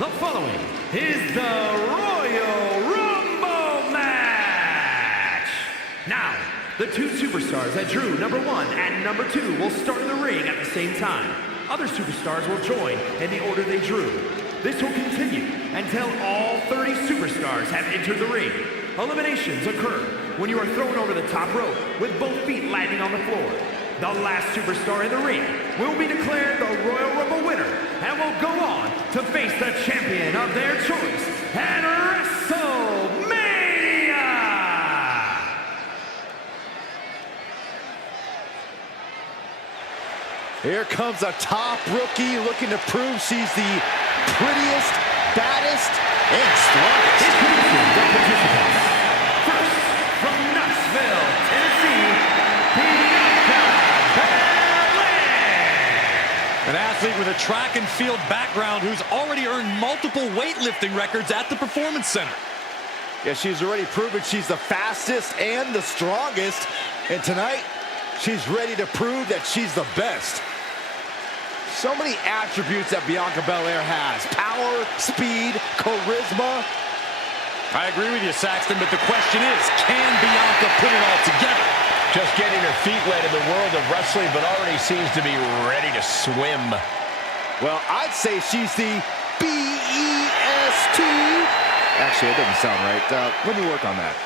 The following is the Royal Rumble match. Now, the two superstars that drew number 1 and number 2 will start in the ring at the same time. Other superstars will join in the order they drew. This will continue until all 30 superstars have entered the ring. Eliminations occur when you are thrown over the top rope with both feet landing on the floor. The last superstar in the ring will be declared the Royal Rumble winner and will go on to face the champion of their choice at WrestleMania! Here comes a top rookie looking to prove she's the prettiest, baddest, and strongest. Introducing the participants. First, from Knoxville, Tennessee, an athlete with a track and field background who's already earned multiple weightlifting records at the Performance Center. Yeah, she's already proven she's the fastest and the strongest. And tonight, she's ready to prove that she's the best. So many attributes that Bianca Belair has. Power, speed, charisma. I agree with you, Saxton, but the question is, can Bianca put it all together? Just getting her feet wet in the world of wrestling, but already seems to be ready to swim. Well, I'd say she's the B-E-S-T. Actually, that doesn't sound right. Let me work on that.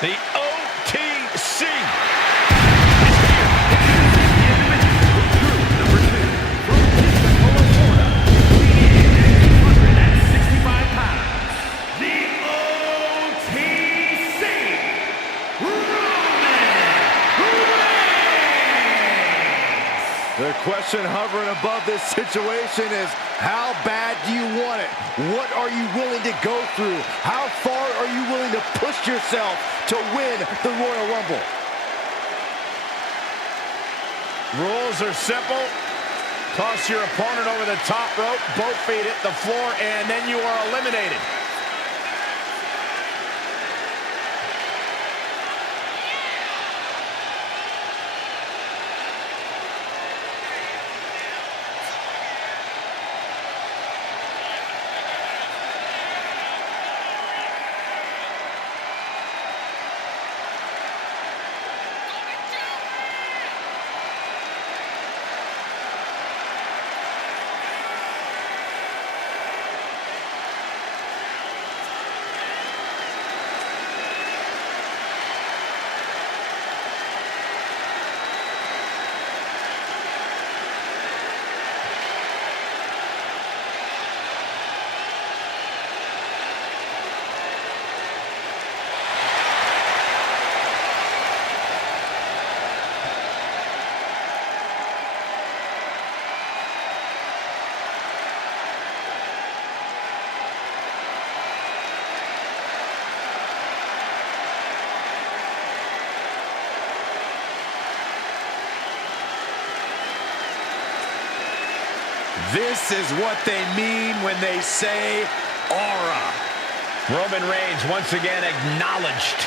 The OTC. The question hovering above this situation is, how bad do you want it? What are you willing to go through? How far are you willing to push yourself to win the Royal Rumble? Rules are simple. Toss your opponent over the top rope, both feet hit the floor, and then you are eliminated. This is what they mean when they say aura. Roman Reigns once again acknowledged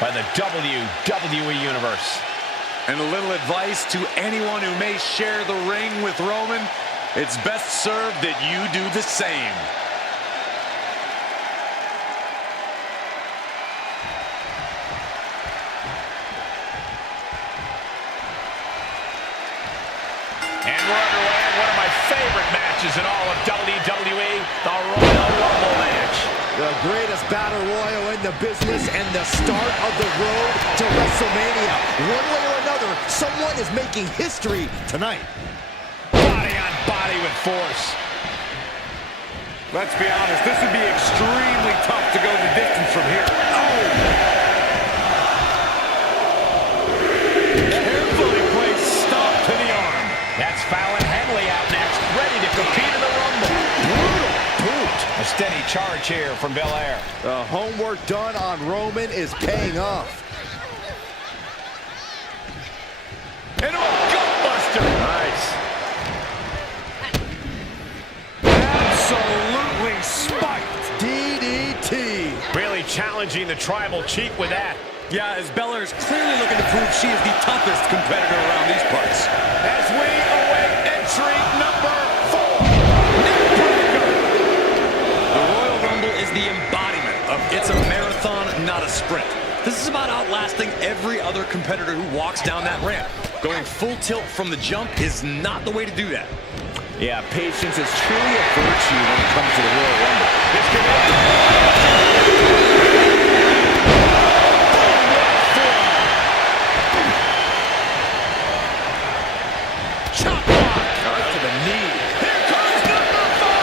by the WWE Universe. And a little advice to anyone who may share the ring with Roman, it's best served that you do the same. And we're underway in one of my favorite matches in all of WWE, the Royal Rumble match. The greatest battle royal in the business and the start of the road to WrestleMania. One way or another, someone is making history tonight. Body on body with force. Let's be honest, this would be extremely tough to go the distance from here. Carefully placed stop to the arm. That's Fallon Henley out next, ready to compete in the Rumble. Brutal boot. A steady charge here from Belair. The homework done on Roman is paying off. Into a gutbuster. Nice. Absolutely spiked. DDT. Really challenging the tribal chief with that. Yeah, as Belair is clearly looking to prove she is the toughest competitor around these parts. As we await entry number 4. Neckbreaker. The Royal Rumble is the embodiment of it's a marathon, not a sprint. This is about outlasting every other competitor who walks down that ramp. Going full tilt from the jump is not the way to do that. Yeah, patience is truly a virtue when it comes to the Royal Rumble. This could be chop block. Right to the knee. Here comes number 5.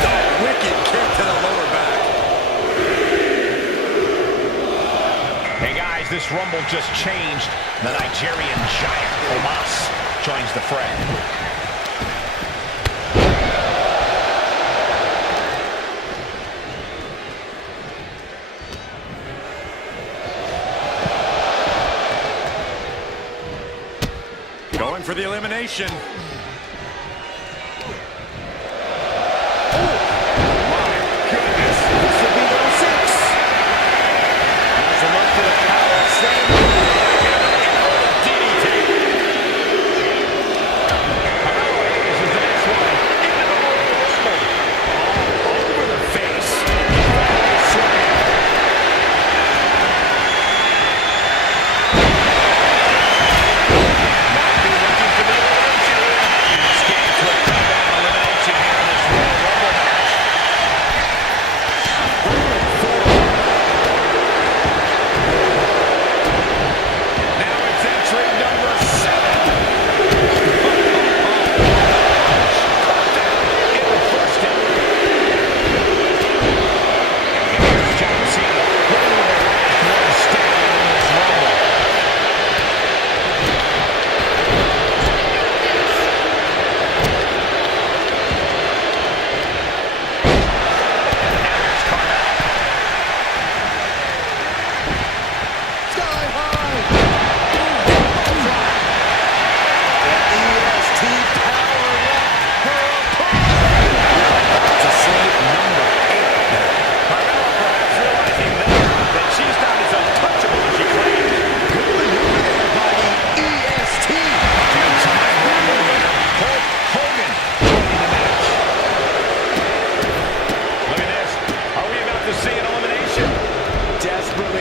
A wicked kick to the lower back. Hey guys, this Rumble just changed. The Nigerian giant Omas joins the fray. Going for the elimination.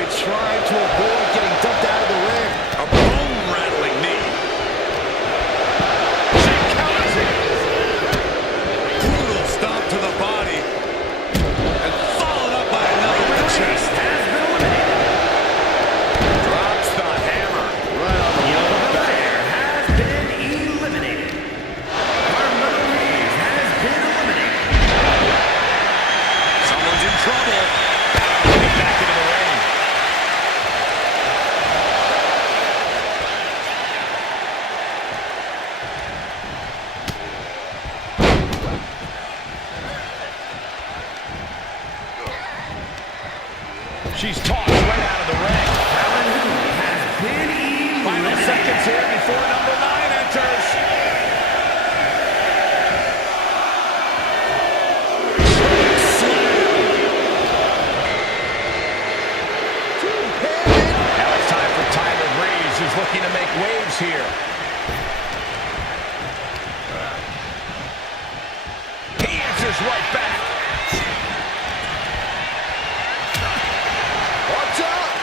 Trying to avoid getting dumped out of the ring. A bone-rattling knee. She counters it. Brutal stomp to the body. And followed up by another to the chest. Has been eliminated. Drops the hammer. Right on the lower back. Belair has been eliminated. Carmelo Reeves has been eliminated. Someone's in trouble. Getting back into the ring. She's tossed right out of the ring. Has been Final eliminated. seconds here before number 9 enters. Now it's time for Tyler Breeze, who's looking to make waves here. He answers right back. Watch out!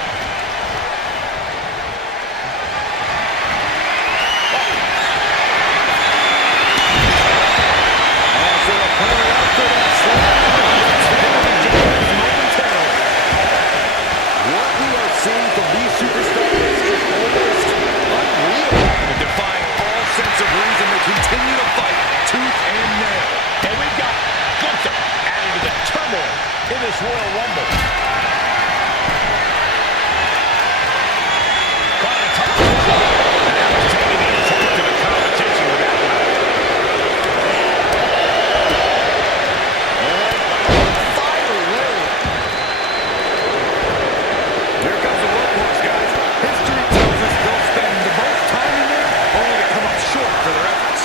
As they are pulling out for that slam. What we are seeing from these superstars is almost unreal. The Royal Rumble. Caught on top rope. And that was taking the attack to the competition with that one. Fire away. Here comes the rope works, guys. History tells us they'll spend the most time in there only to come up short for their efforts.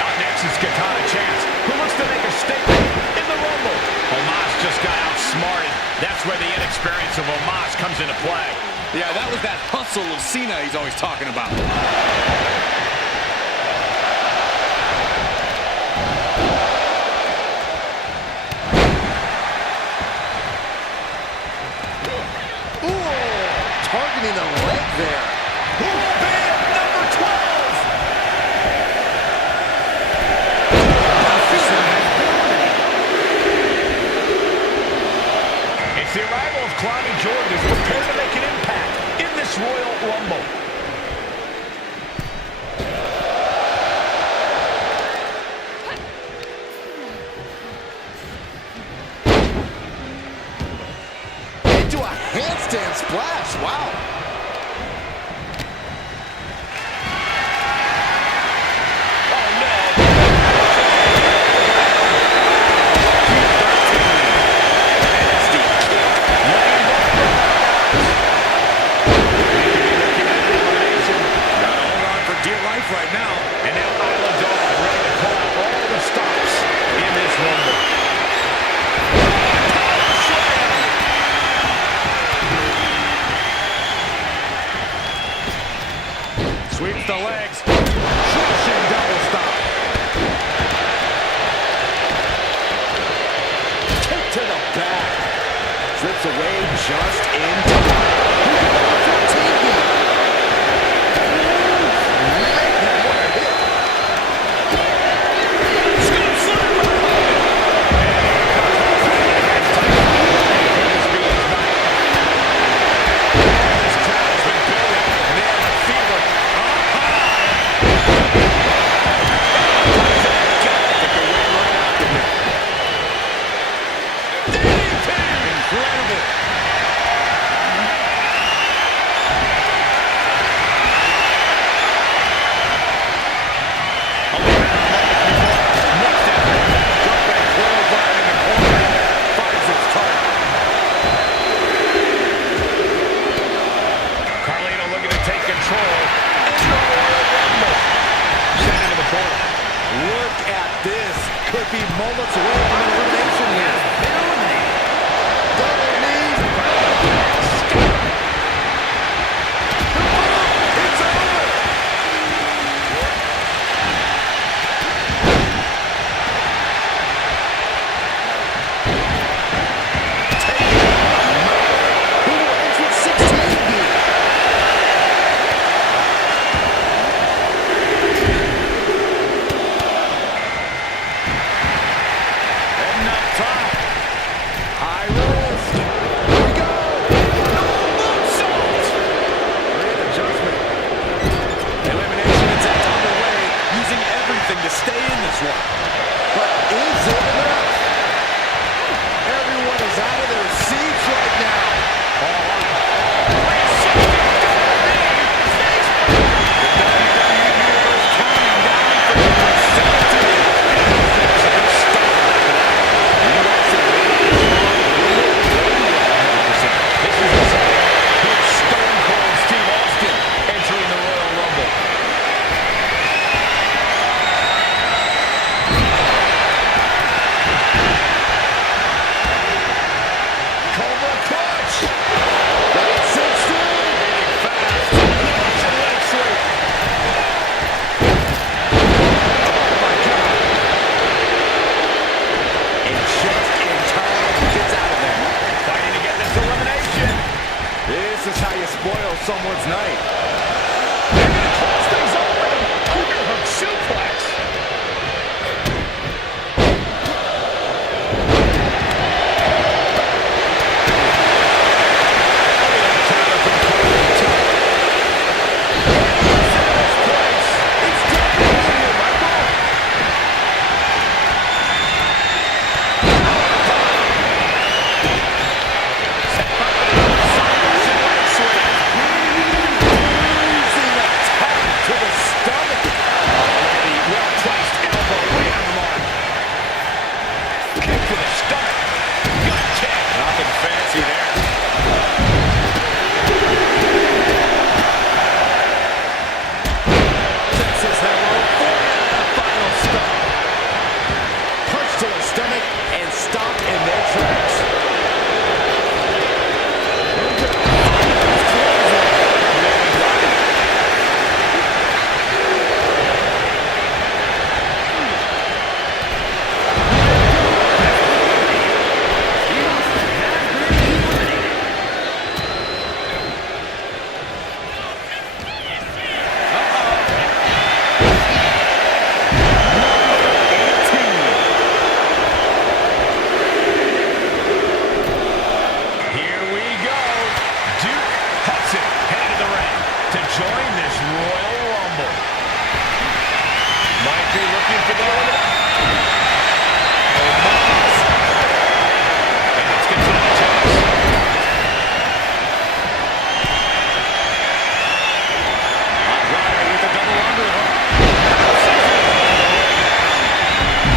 Out next is Katana Chance, who looks to make a statement in the Rumble. Omos just got outsmarted. That's where the inexperience of Omos comes into play. Yeah, that was that hustle of Cena he's always talking about. Targeting the leg there. Who will be at number 12? It's the arrival of Clowney Jordan, who's prepared to make an impact in this Royal Rumble. Into a handstand splash. Wow. Oh, no. Nasty kick. Gotta hold on for dear life right now. And now Isla Dawn ready to pull out all the stops in this Rumble. Sweeps the legs. Crushing double stop. Kick to the back. Slips away just in time. Look at this. Could be moments away from an elimination here. Double knees. It's over. Who will enter 16 here? High risk. Here we go. Moonsault. Great adjustment. Elimination attempt underway, using everything to stay in this one. But is it enough? Everyone is out of their seats right now. This is how you spoil someone's night. They're going to close things up with a Underhook suplex. Kick to the stomach. Good kick. Nothing fancy there. Texas Hello for the final stop. Punch to the stomach and stop in their tracks. Join this Royal Rumble. Might be looking for the elimination. And it's good for the chance. Andrade with a double underhook.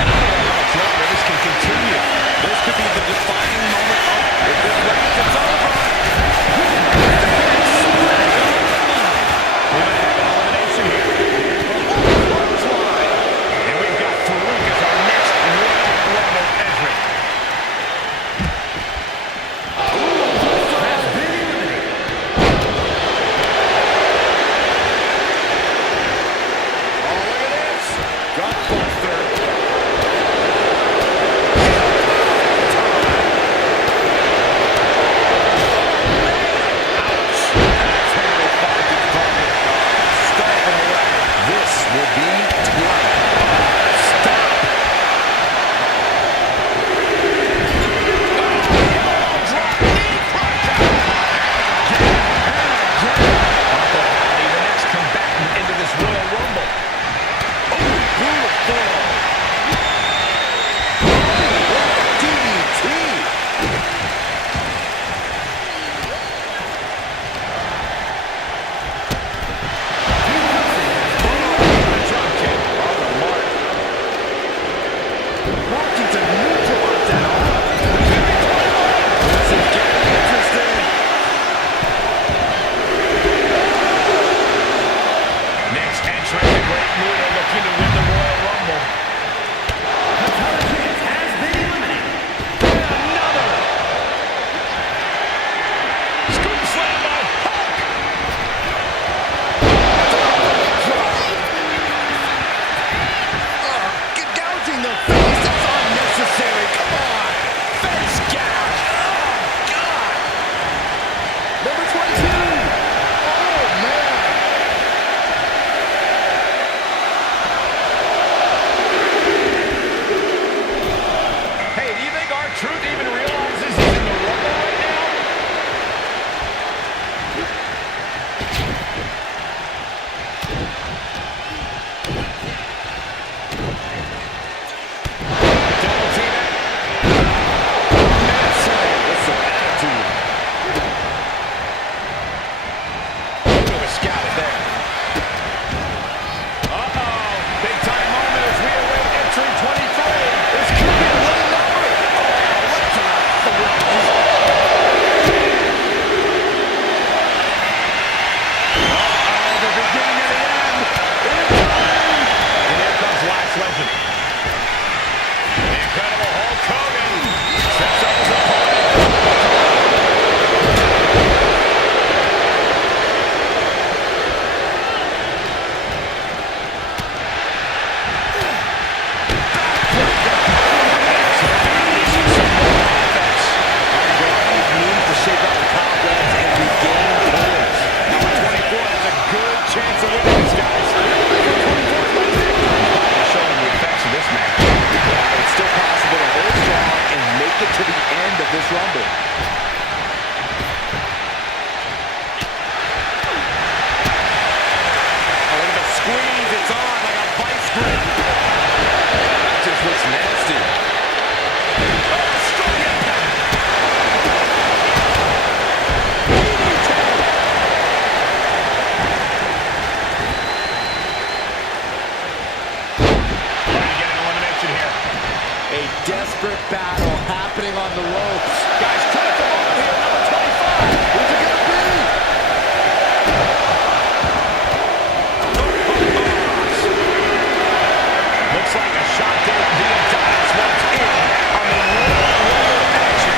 And I don't know how much longer this can continue. This could be the defining moment of if this lasts, it's over. We're going to have an elimination here. And we've got Farouk as our next Royal Rumble entrant. Has been eliminated. Oh, look at this. Gutbuster. This will be 12. Stop. The next combatant into this Royal Rumble. DDT. Working to neutralize that arm. This is getting interesting. Next entrant, the Great Muta, looking to win the Royal Rumble. Intelligence has been eliminated. Another. Scoop slam by Hulk. Gouging the face. That's desperate battle happening on the ropes. Guys, trying to come over here. Number 25. Who's it gonna be? Looks like a shot to the entire once in on the Royal Rumble action.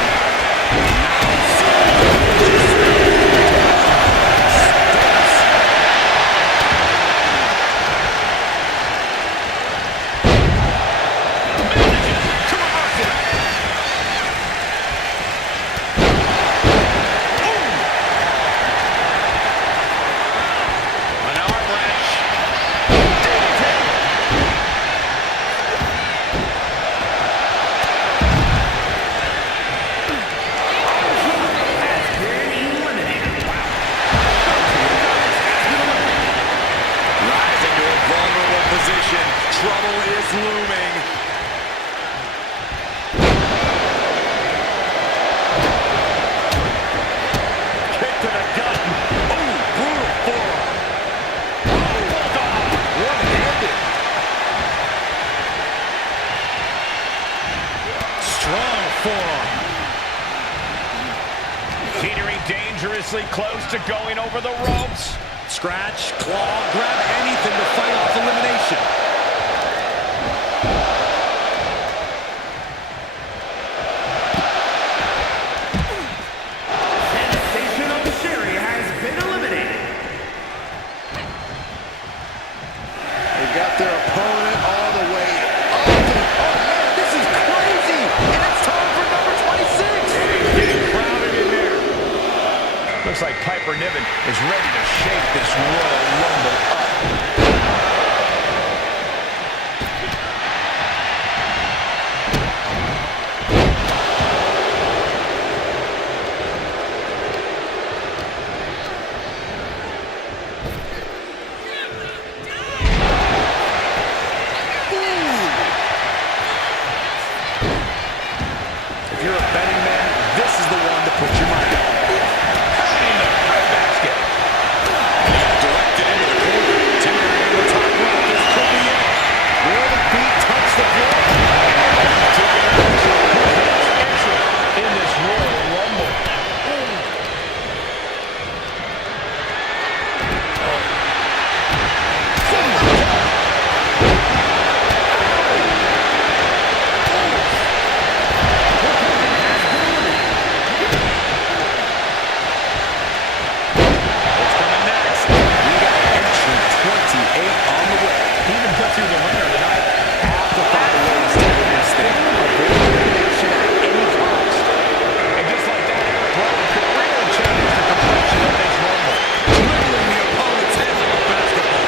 Trouble is looming. Kick to the gut. Oh, brutal forearm. Oh, bulldog. One-handed. Strong forearm. Teetering dangerously close to going over the ropes. Scratch, claw, grab anything to fight off elimination. Got their opponent all the way up. Oh, man, this is crazy. And it's time for number 26. Getting crowded in there. Looks like Piper Niven is ready to shake this Royal Rumble up. If you're a betting man, this is the one to put your money on. Basket. Directed into the corner. Teetering on the top rope. This could be it. Will the feet touch the floor? In this Royal Rumble. What's coming next? We got entrant 28 on the way. He even put through the ringer tonight. Have to find ways to win this thing. Avoid elimination at any cost. And just like that, Eric Rowan could really change the complexion of this Rumble. Dribbling the opponent's head like a basketball.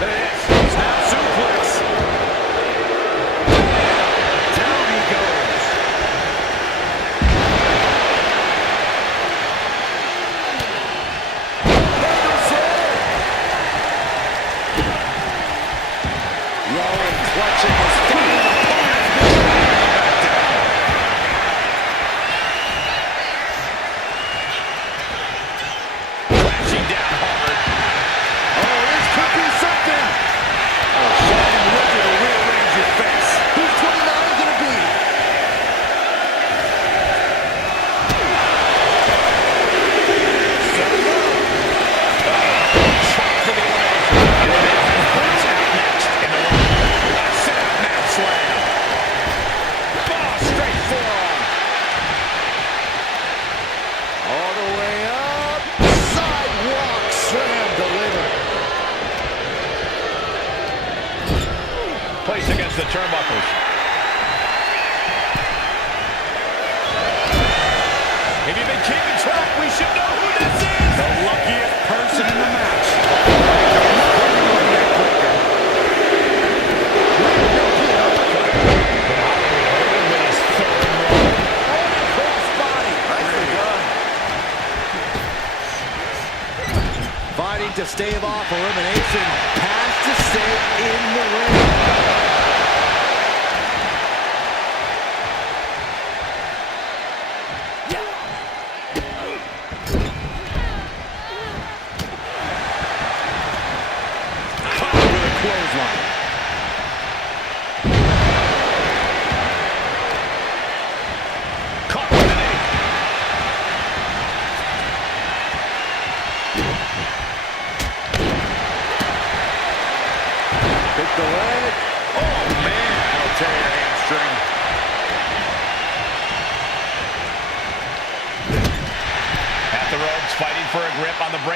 There it is. Snap suplex. Down he goes. Rowan clutching his feet. Crashing down hard. Oh, this could be something. A shining look that'll rearrange your face. Who's 29 going to be? Shot for the elimination. Who's out next in the Rumble? A sit-out mat slam. Oh, straight forearm. All the way up. Sidewalk slam delivered. Placed against the turnbuckles. If you've been keeping track, we should know who this is. The luckiest person in the match. Fighting to stave off elimination. Has to stay in the ring. Caught with a clothesline.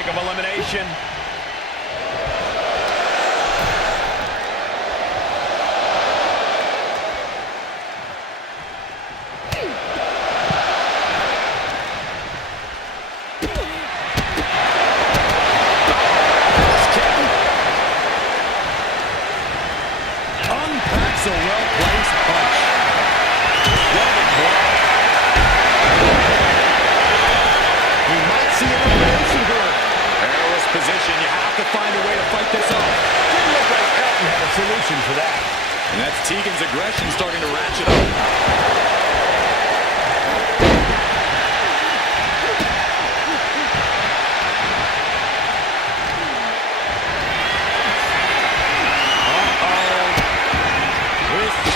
of elimination. Unpacks a well-placed punch. We might see an elimination here. Perilous position. You have to find a way to fight this off. Didn't look like Elton had a solution for that. And that's Tegan's aggression starting to ratchet up.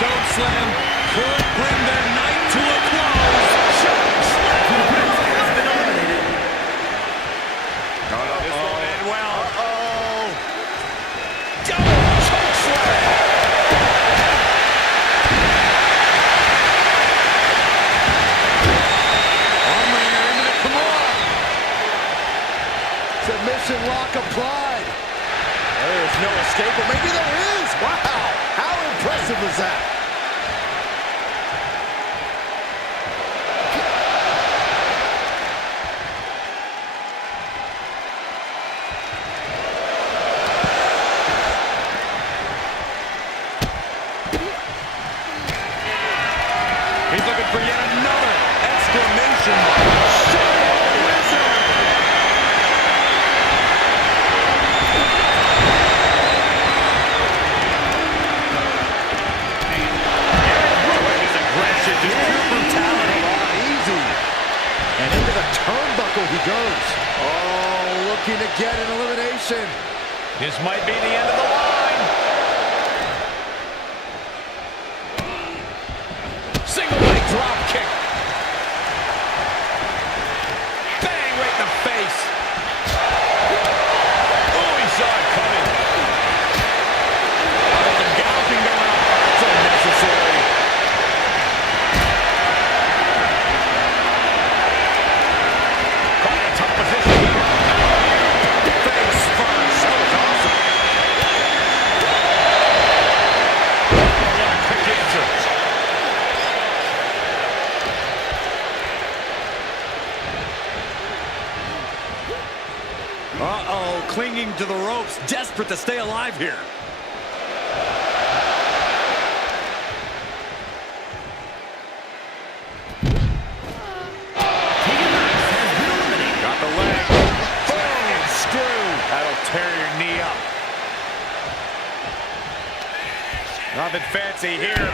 Chokeslam could bring their night to a close. Chokeslam. Has been eliminated. This won't end well. Double chokeslam. Armor into the Kimura. Submission lock applied. There is no escape, but maybe there is. Wow, how impressive was that? He's looking for yet another exclamation mark. Shadow Wizard. His aggression, just pure brutality. Easy. And into the turnbuckle he goes. Oh, looking to get an elimination. This might be the end of the line. Single leg drop kick. Bang, right in the face. Oh, he saw it coming. Oh, the gouging going on. It's unnecessary. Caught in a tough position here. Face first. That was awesome. Oh, what a quick answer. Uh-oh, clinging to the ropes, desperate to stay alive here. Got the leg. Boom, screw. That'll tear your knee up. Nothing fancy here.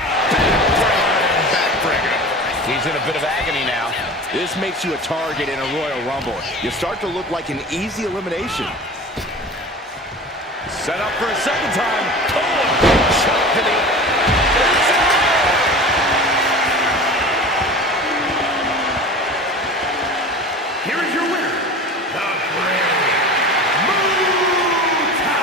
Backbreaker. He's in a bit of agony now. This makes you a target in a Royal Rumble. You start to look like an easy elimination. Set up for a second time. Oh, shot to the... Here is your winner, the Great Muta.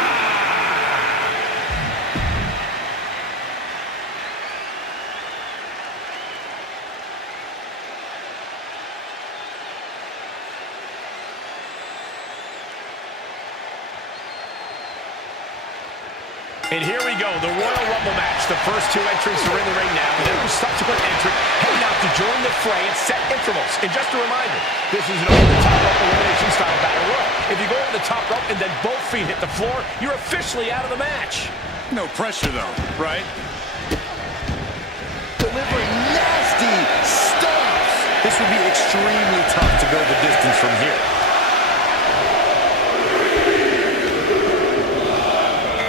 And here we go, the Royal Rumble match. The first two entrants are in the ring now, and every subsequent entrant heading out to join the fray and set intervals. And just a reminder, this is an over-the-top rope elimination style battle royal. If you go over the top rope and then both feet hit the floor, you're officially out of the match. No pressure, though, right? Delivering nasty stomps. This would be extremely tough to go the distance from here.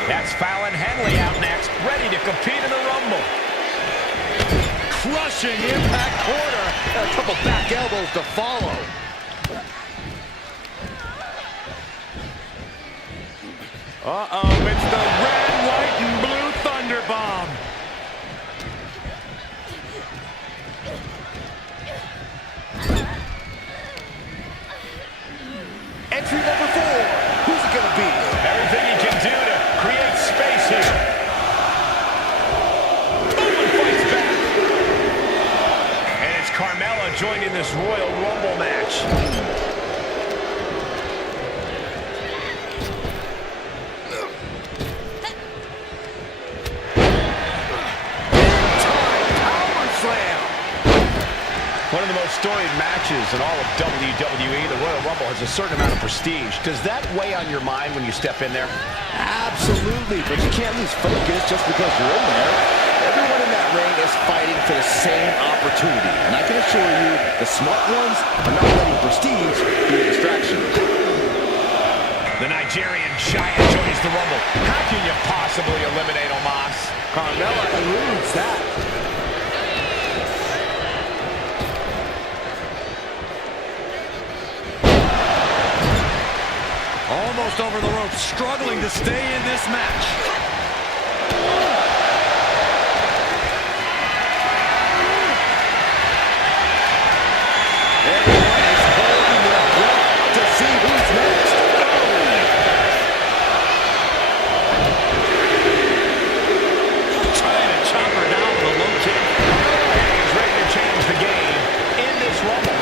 That's Fallon Henley out next, ready to compete in the Rumble. Crushing impact corner. A couple back elbows to follow. Uh-oh, it's the red, white, and blue Thunder Bomb. Entry number 4. Who's it going to be? Everything he can do to create space here. Boom, and fights back. And it's Carmella joining this Royal Rumble match. One of the most storied matches in all of WWE, the Royal Rumble, has a certain amount of prestige. Does that weigh on your mind when you step in there? Absolutely, but you can't lose focus just because you're in there. Everyone in that ring is fighting for the same opportunity, and I can assure you, the smart ones are not letting prestige be a distraction. The Nigerian giant joins the Rumble. How can you possibly eliminate Omos? Carmella eludes that. Almost over the rope, struggling to stay in this match. Everyone is holding their breath to see who's next. Trying to chop her down with a low kick. And he's ready to change the game in this Rumble.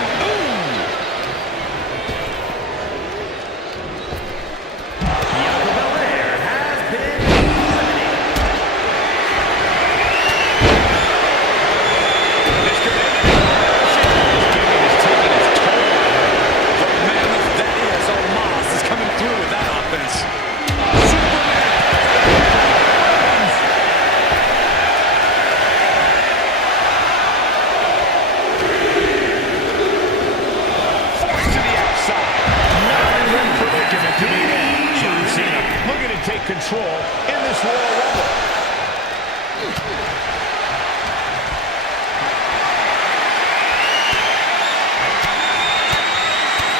Control in this Royal Rumble.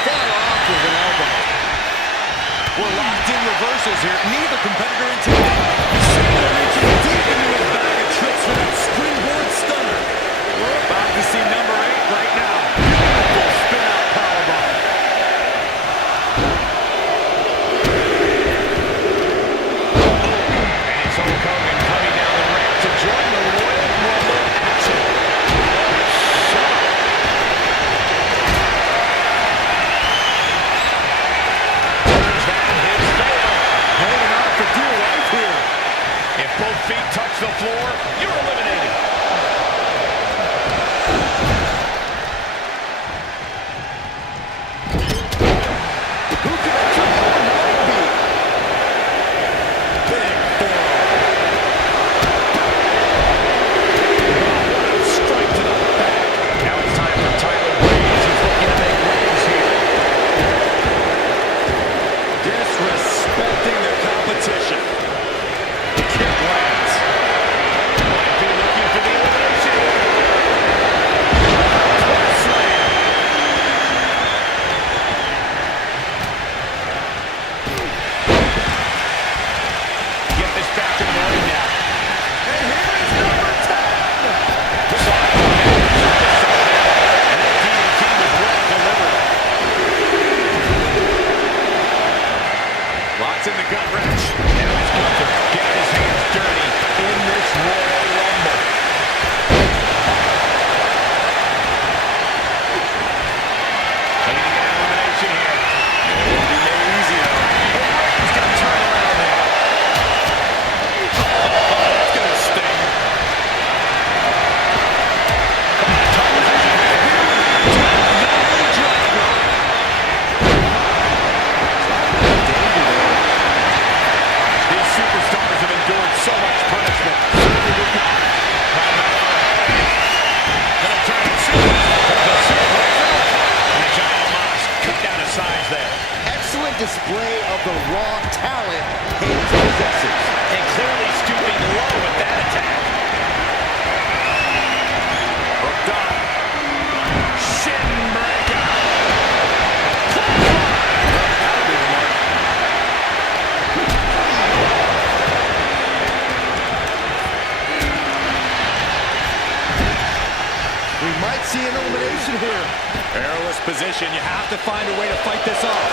Far off with an elbow. We're locked in reversals here. Neither competitor intimidated. Cena reaching deep into his bag of tricks for that springboard stunner. We're about to see number 8 right now. Beautiful spin-out powerbomb. Feet touch the floor, you're eliminated. Who can control the Big forearm. What a strike to the back. Now it's time for Tyler Breeze. He's looking to make waves here. Disrespecting the competition. Kick lands. Might be looking for the elimination. Slam. Get this back in the ring now. And here is number 10. And that DDT was well delivered. Lots in the gut wrench. Now he's going to get his hands dirty in this Royal Rumble. Leading an elimination here. It won't be made easy, though. He's going to turn around there. That's going to sting. These superstars have endured so much punishment. Gonna turn it and the giant Omos cut down his sides there. excellent display of the raw talent Hayes possesses. And clearly stooping low with that attack. Hooked up. Shin breaker. That'll do the mark. We might see an elimination here. Perilous position. You have to find a way to fight this off.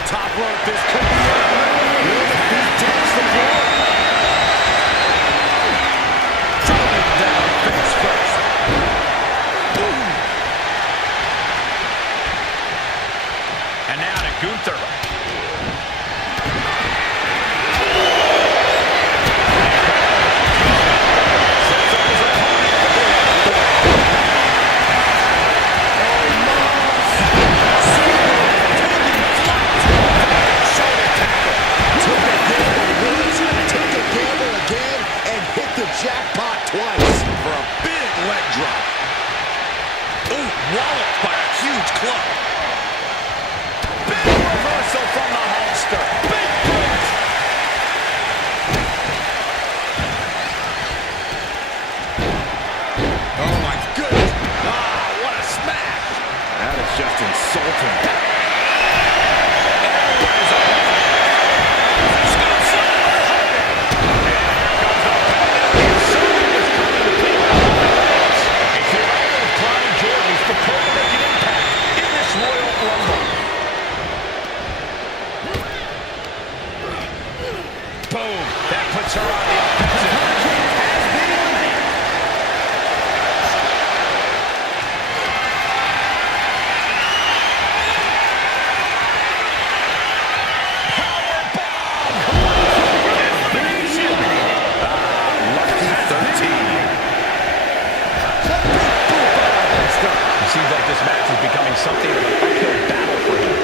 the top rope. This could be it. Will the feet touch the floor? Dropping down face first. And now to Gunther. Jackpot twice For a big leg drop. Ooh, walloped by a huge club. Big reversal from the Hulkster. Big boot. Oh my goodness. Ah, what a smash. That is just insulting. Boom. That puts her on the offensive. Lucky 13. It seems like this match is becoming something of an uphill battle for him.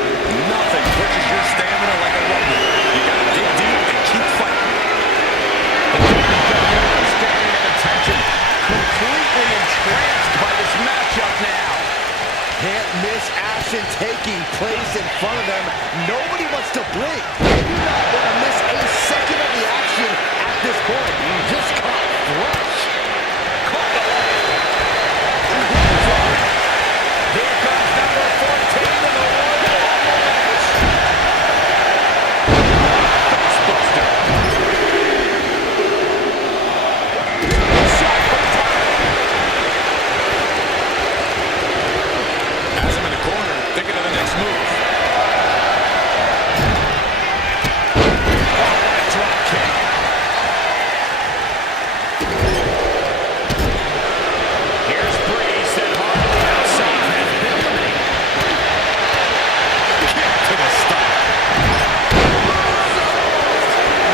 Nothing pushes your stamina like a rumble. You gotta dig deep and keep fighting. WWE standing at attention, completely entranced by this matchup now. Can't miss action taking place in front of them. Nobody wants to blink. They do not want to miss a second of the action at this point. Just caught flush. Caught the leg. Here comes number 14 in the Royal Rumble match. Facebuster. Shot from top. Has him in the corner, thinking of the next move. Oh, what a drop kick. Here's Bree, sent hard to the outside. Has been eliminated. Kick to the stomach.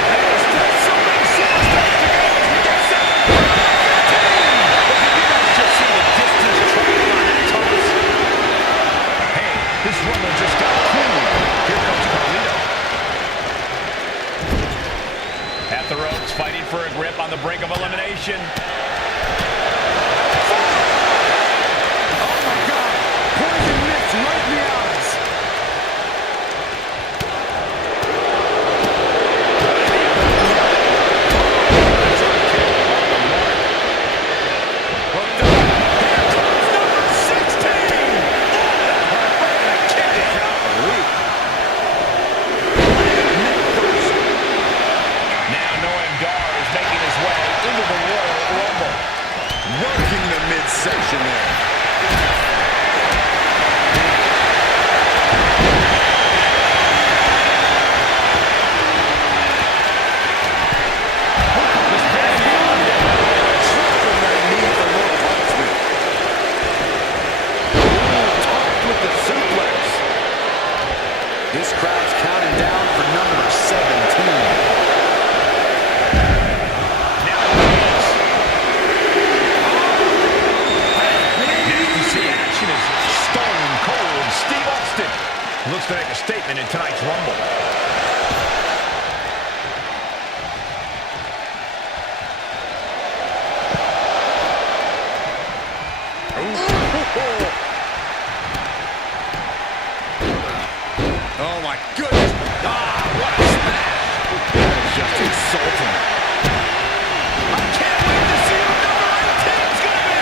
There's still so many shots left to go as we get set for number 15. Did you guys just see the distance traveled on that toss? Hey, this rumble just got cool. Here comes Carlito. At the ropes, fighting for a grip on the brink of elimination. Oh my God! Poison mist right in the eyes. Working the midsection there. Triple that knee for more punishment. Topped with the suplex. This crowd's counting down for number 17. Looks to make a statement in tonight's Rumble. Oh my goodness. Ah, what a smash. That's just insulting. I can't wait to see who number 18's gonna be.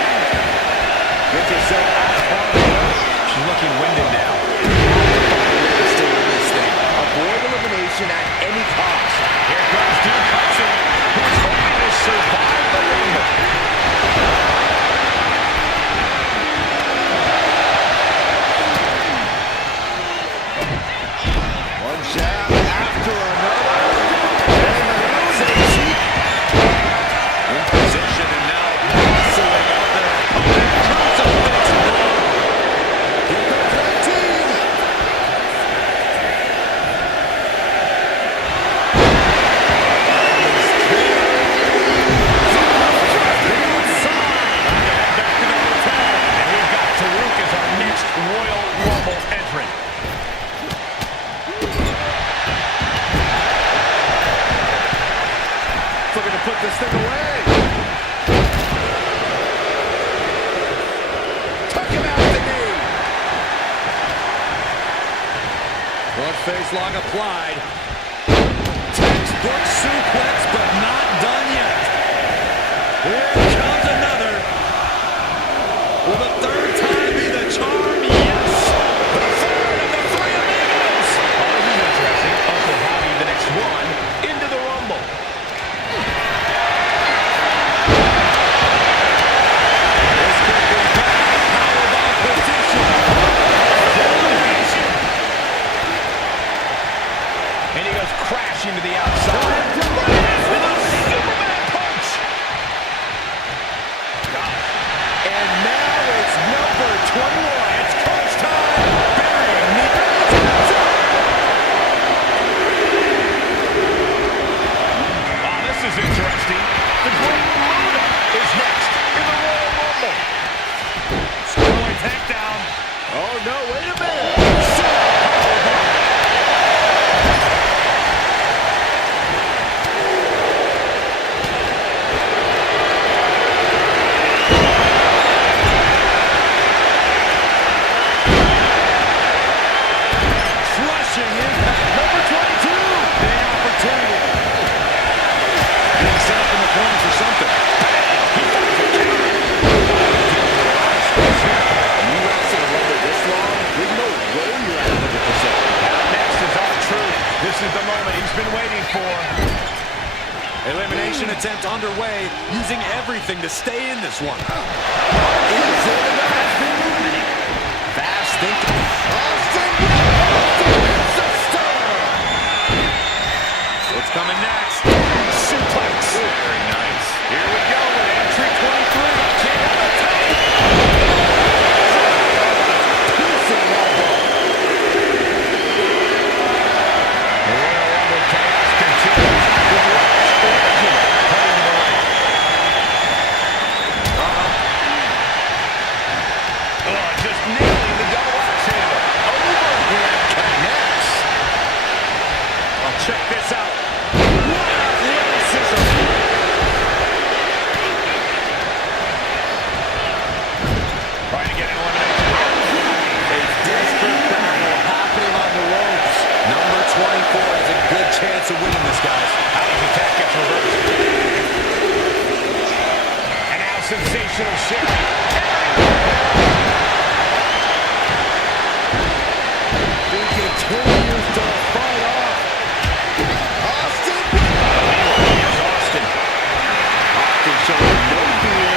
Get yourself out of harmony. She's looking winded now. Stay in this thing. Avoid elimination at any cost. Here comes Duke Hudson, who's hoping to survive the Rumble. face lock applied. Textbook suplex, but not done yet. Here comes another. Will the third time be the charm? Yes! The third of the three amigos! Oh, this is interesting. Uncle Howdy, the next one, into the Rumble. This could be bad. Powerbomb position. Elimination. And he goes crashing to the outside. With a Superman punch. And now it's number 21. It's crunch time. Burying the Oh, this is interesting. The Great Muta is next in the Royal Rumble. Sterling takedown. Oh, no, wait a minute. Crushing impact. Number 22. Big opportunity. Being set up in the corner for something. You wrestle a Rumble this long, there's no way you're at 100%. Up next is R-Truth. This is the moment he's been waiting for. Elimination attempt underway, using everything to stay in this one. Is it enough? Fast thinking. What's coming next? Suplex. Very nice. Here we go with entry 23. King of the Tape. The Royal Rumble chaos continues with Rush Origin heading to the ring. Oh, just nailing the double axe handle. Overhand connects. Well, check this out. What athleticism! Trying to get an elimination. A desperate battle happening on the ropes. Number 24 has a good chance of winning this, guys. Howdy's attack gets reversed. And now sensational Sherry. He continues to fight off. Austin! Here's Austin. Austin showing no fear,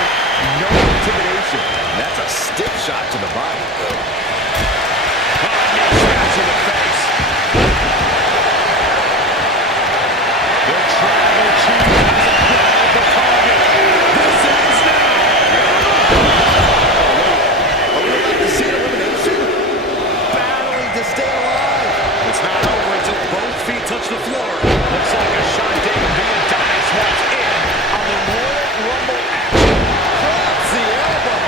no intimidation. That's a stiff shot to the body. Oh, knee slap to the face. The tribal chief has acquired the target. This is now. Are we about to see an elimination? Battling to stay alive. It's not over until both feet touch the floor. Looks like a Shantae being Adonis once in on the Royal Rumble action. Drops the elbow.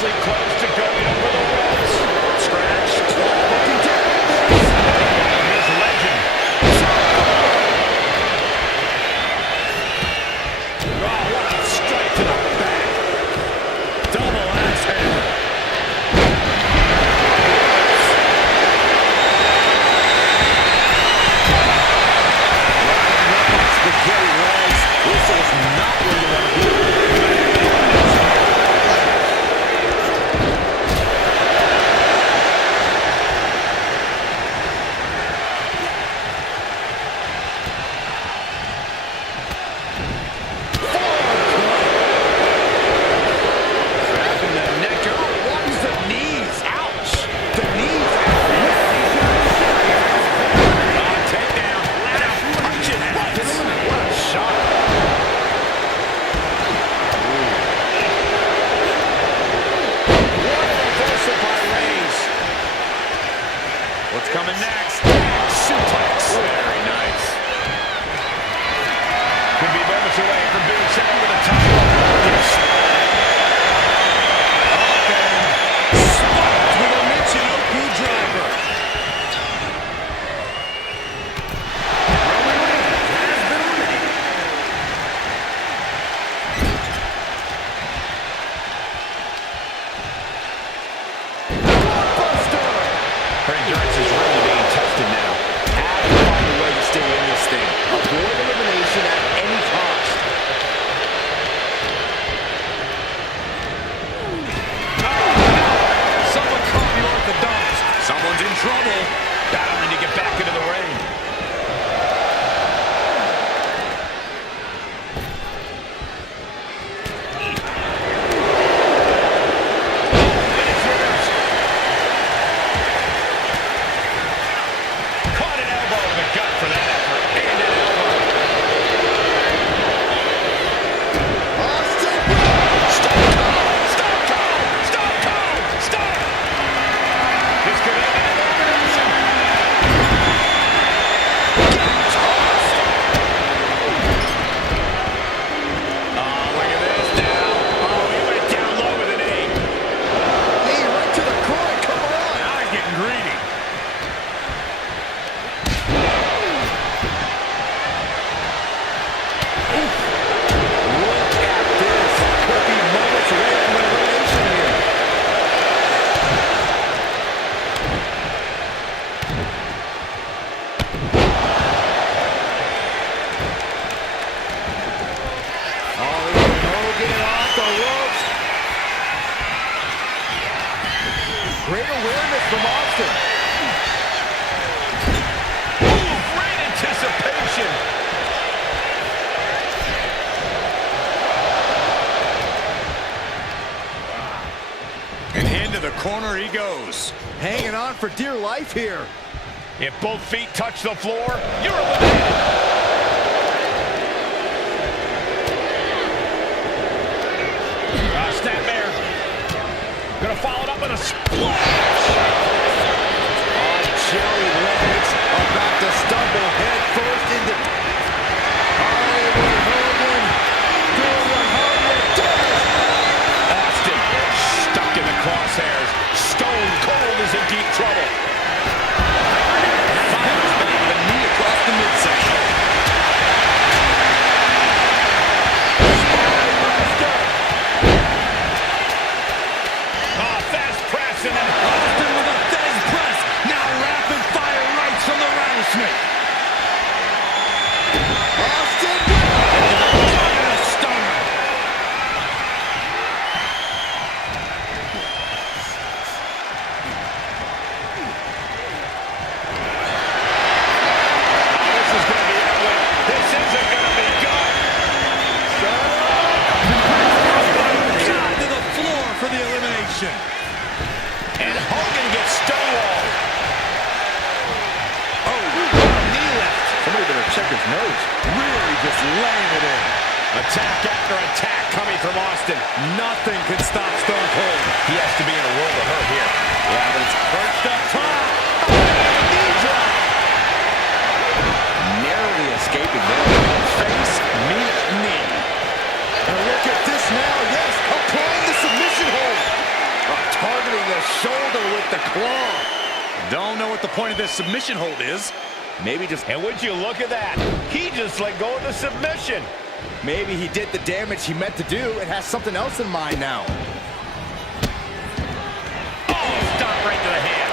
dangerously close to going over the ropes. Scratch, claw, looking down. Here's Legend. Oh, what a strike to the back. Double axe handle. Spaghetti legs. This is not where you want to be. Grabbing the neck. Oh, watch the knees. Ouch. The knees. Takedown. Flat out punching. What a shot. What a reversal by Reigns. What's coming next? Suplex. Very nice. Could be moments away from being sent over the top. Spiked with a Michinoku driver. Her endurance is really being tested now. Have to find a way to stay in this thing. Avoid elimination at any cost. Someone call the orthodontist. Someone's in trouble. Battling to get back into the ring. Caught an elbow in the gut for that effort. And an elbow. Austin! Stone Cold! Stone Cold! Stone Cold! Stone! This could end in elimination. Tossed. Oh, look at this now. Oh, he went down low with an knee. Knee right to the groin. Come on! Now he's getting greedy. Look at this. Could be moments away from elimination here. Hogan off the ropes. Great awareness from Austin. Ooh, great anticipation. And into the corner he goes. Hanging on for dear life here. If both feet touch the floor, you're eliminated. Snapmare. Gonna follow it up with a splash. On jelly legs. About to stumble head first into Hollywood Hogan. Doing what Hogan does. Austin stuck in the crosshairs. Stone Cold is in deep trouble. Fires back with a knee across the midsection. Fast press and then Austin with a Fez press. Now rapid fire rights from the rattlesnake. Austin. And a stunner. This is going to be ugly. This isn't going to be good. Down to the floor for the elimination. And Hogan gets stonewalled. Oh, knee left. Somebody better check his nose. Really just laying it in. Attack after attack coming from Austin. Nothing can stop Stone Cold. He has to be in a world of hurt here. Yeah, but it's perched up top. Knee drop. Narrowly escaping there. Face, meet, knee. And look at this now. Yes, applying the submission hold. the claw. Don't know what the point of this submission hold is. Maybe just... And would you look at that? He just let go of the submission. Maybe he did the damage he meant to do and has something else in mind now. Oh, stop right to the hand.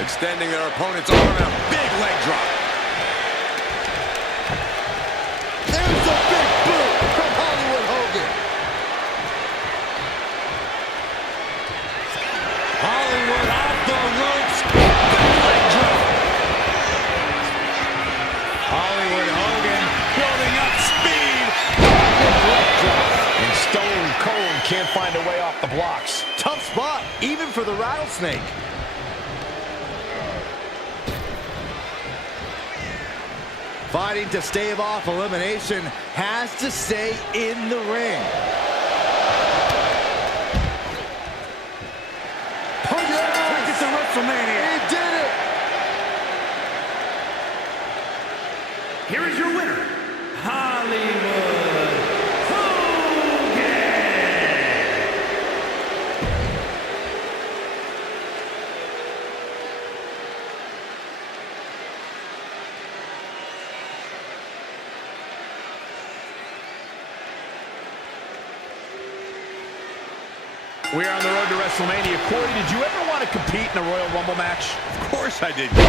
Extending their opponent's arm and a big leg drop. There's a big boot from Hollywood Hogan. Hollywood off the ropes. Big leg drop. Hollywood Hogan building up speed. Big leg drop. And Stone Cold can't find a way off the blocks. Tough spot, even for the Rattlesnake. Fighting to stave off elimination, has to stay in the ring. Punch took it to WrestleMania. He did it. Here is your winner, Hollywood Hogan. We are on the road to WrestleMania. Corey, did you ever want to compete in a Royal Rumble match? Of course I did, Cole.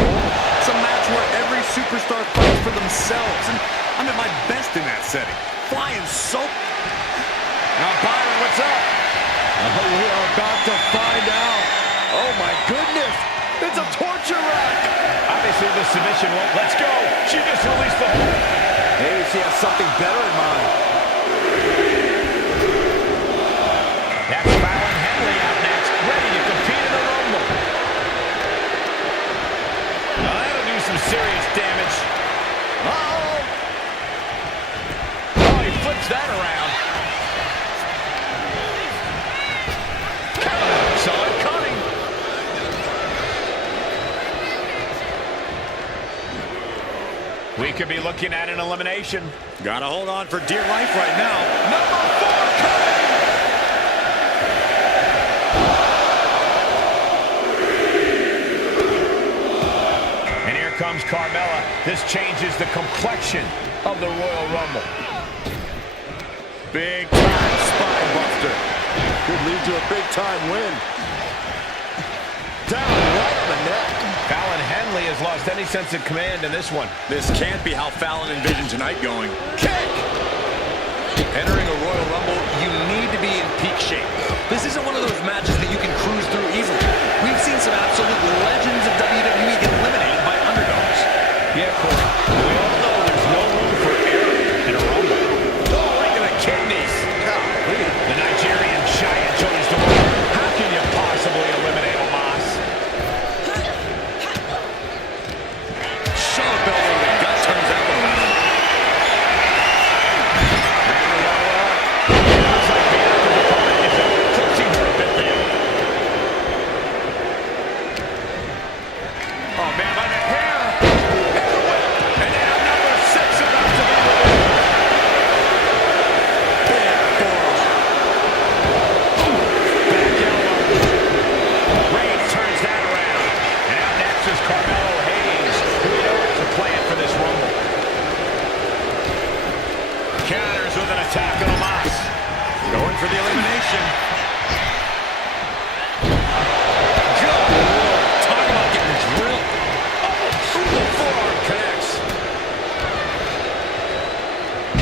It's a match where every superstar fights for themselves, and I'm at my best in that setting. Flying so... Now, Byron, what's up? Oh, we are about to find out. Oh, my goodness. It's a torture rack. Obviously, the submission won't. Let's go. She just released the hold. Maybe she has something better in mind. That's Fallon Henley out next, ready to compete in the Rumble. Now, that'll do some serious damage. Uh-oh. Oh, he flips that around. Saw it coming. We could be looking at an elimination. Gotta hold on for dear life right now. Number 4 coming. And here comes Carmella. This changes the complexion of the Royal Rumble. Big time spine buster. Could lead to a big time win. Down right on the neck. Fallon Henley has lost any sense of command in this one. This can't be how Fallon envisioned tonight going. Kick! Entering a Royal Rumble, you need to be in peak shape. This isn't one of those matches that you can cruise through easily. We've seen some absolute legends of WWE get eliminated by underdogs. Yeah, Corey. We all know there's no room for error in a Rumble. Oh, right to the kidneys. Golly. The Nigerian giant joins the ring. How can you possibly eliminate Omos? Shove belt over the gut turns out the winner. Looks like the active opponent is eclipsing her a bit there. Oh, man, by the hair. And the whip. And now number 6 about to go. Big forearm. Back elbow. Reigns turns that around. And out next is Carmelo Hayes, who we know has a plan for this Rumble. Counters with an attack on Omos. Going for the elimination. Good Lord. Talk about getting drilled. Ooh, the forearm connects.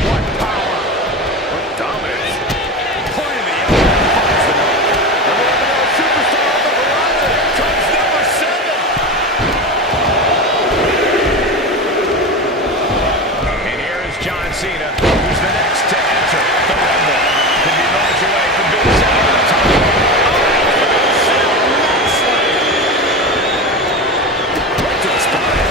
What power. What dominance. Pointing the elbow. Finds the mark. Number 11 superstar on the horizon. Comes number 7. And here is John Cena, who's the next to enter the Rumble. Could be moments away from being set over the top. Right to the spine.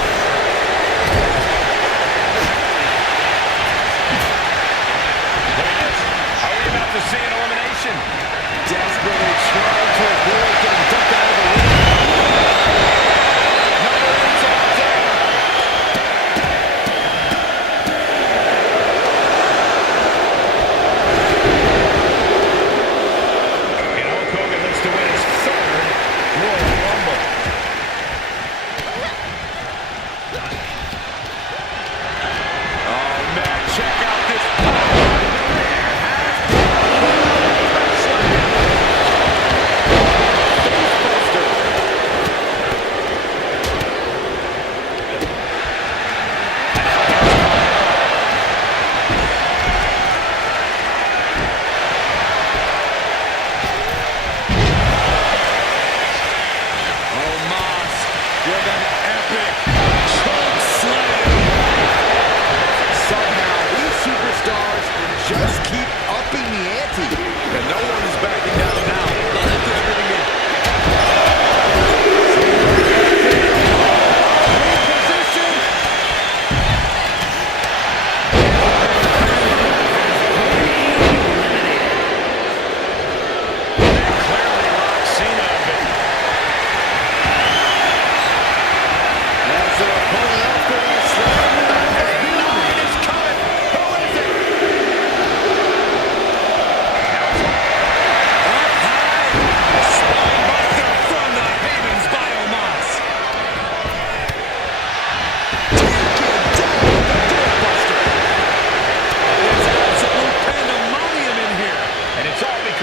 Look at this. Are we about to see an elimination? Desperately trying to avoid getting dumped out of the ring. Number 8's about to enter. And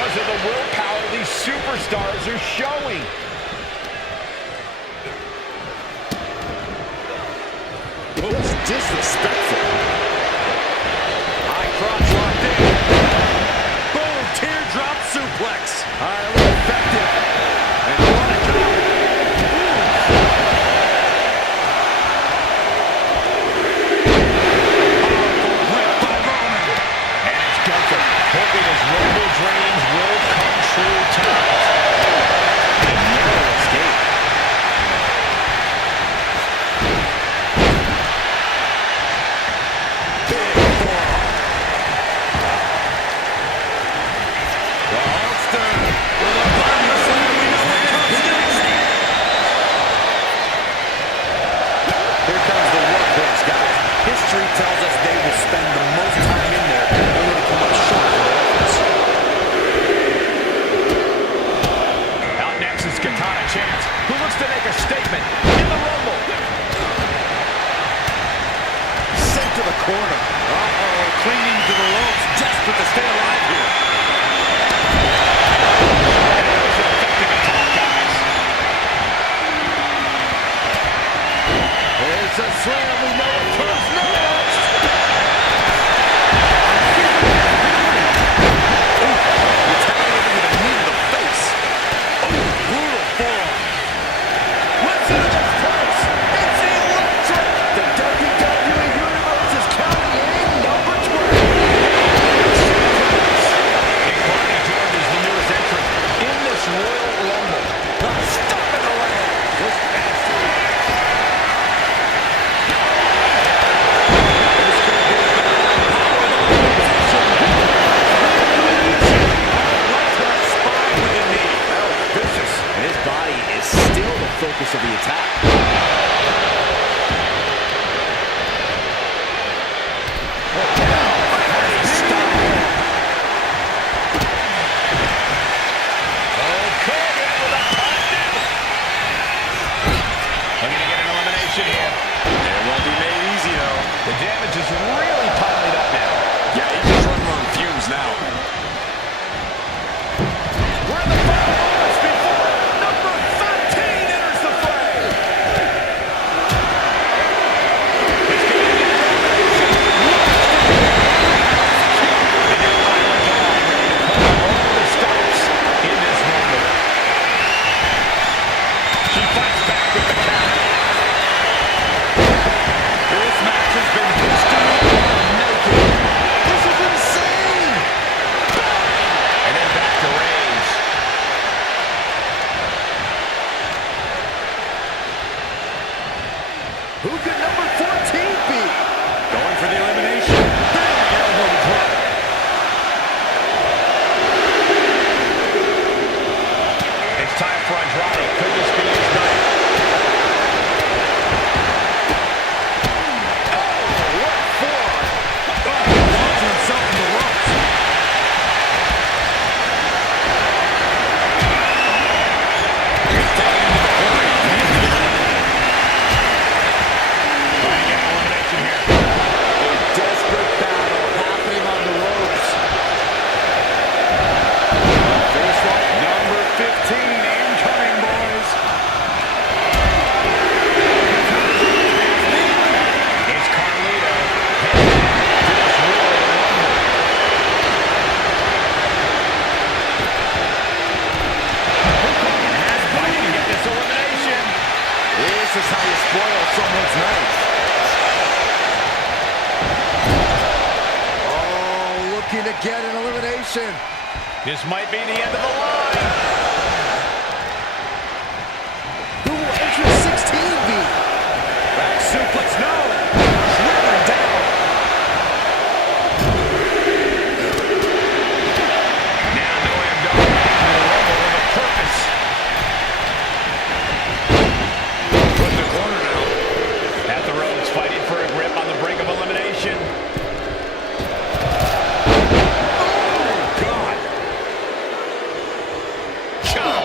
because of the willpower these superstars are showing. That was disrespectful. High crotch locked in. Boom, teardrop suplex. Highly effective. And what a counter. Powerful grip by Roman. And it's Gunther, hoping his Rumble dreams will come true tonight. A narrow escape. History tells us they will spend the most time in there only to come up short for their efforts. Out next is Katana Chance, who looks to make a statement in the Rumble. Sent to the corner. Uh-oh, clinging to the ropes, desperate to stay alive here. And that was an effective attack, guys. There's a slam. We know it comes next. Retaliating with a knee to the face. Oh, brutal forearm. Listen to this place. It's electric. The WWE Universe is counting in number 12. And Barney George is the newest entrant in this Royal Rumble. Stop in the land. Just faster. Focus of the attack. Looking to get an elimination here. It won't be made easy, though. The damage is really piling up now. Yeah, he's just running on fumes now. We're in the final moments before number 13 enters the fray. It's going to be an elimination. And they're finally gone, ready to call all the stops in this Rumble. She fights back with the count. This match has been history-making. This is insane. And then back to Reigns. Who could number 14 be? Going for the elimination. Big elbow drop. It's time for Andrade. Could this be his night? Launching himself in the ropes. He's taking him to the corner. Trying to get an elimination here. A desperate battle happening on the ropes. Face lock Number 15 incoming, boys. It's Carlito heading to this Royal Rumble. Fighting to get this elimination. This is how you spoil someone's night. Oh, looking to get an elimination. This might be the end of the line. Who will entrant 16 be? Back suplex, no. Driven down. Now knowing going into the Rumble with a purpose. Put in the corner now. At the ropes, fighting for a grip on the brink of elimination. God. Chop.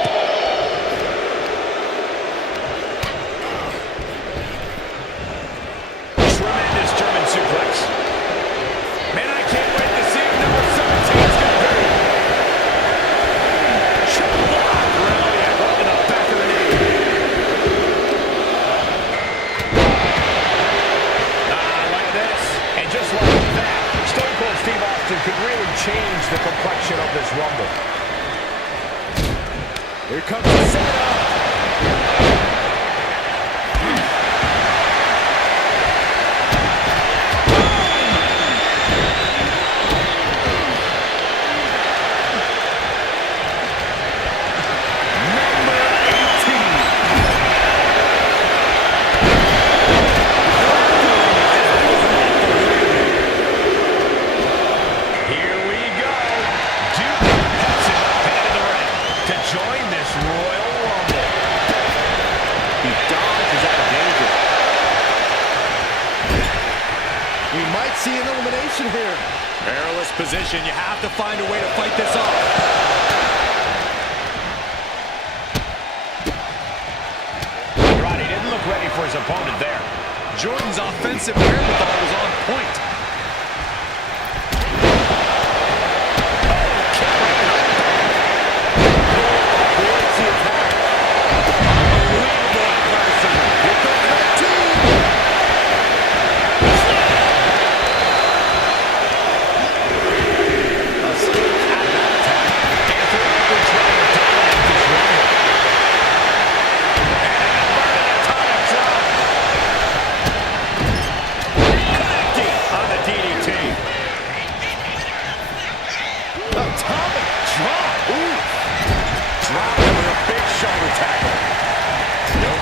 complexion of this Rumble. Here comes the setup. See an elimination here. Perilous position. You have to find a way to fight this off. Right, he didn't look ready for his opponent there. Jordan's offensive wherewithal was on point.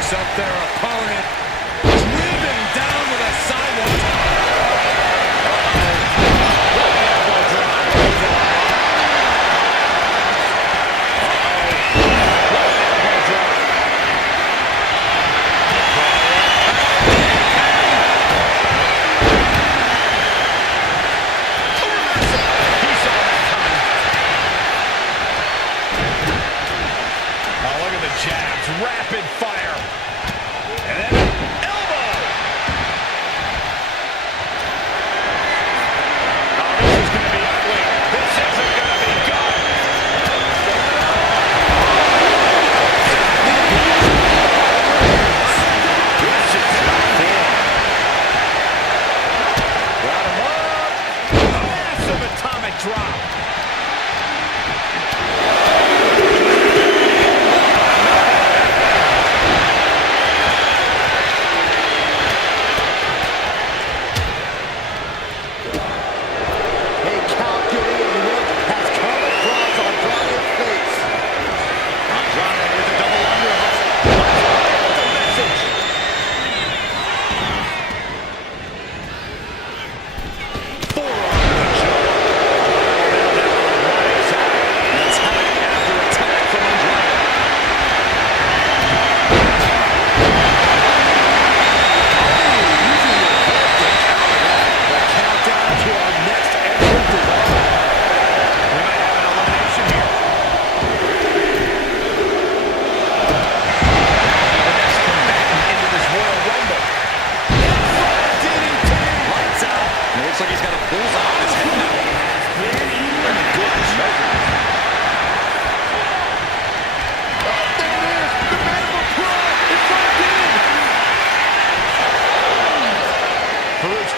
Up their opponent, driven down with a sidewalk. Oh, look at the jabs, rapid fire. And then elbow. Oh, this is going to be ugly. This isn't going to be good. This is not fair. Got him up. Massive atomic drop.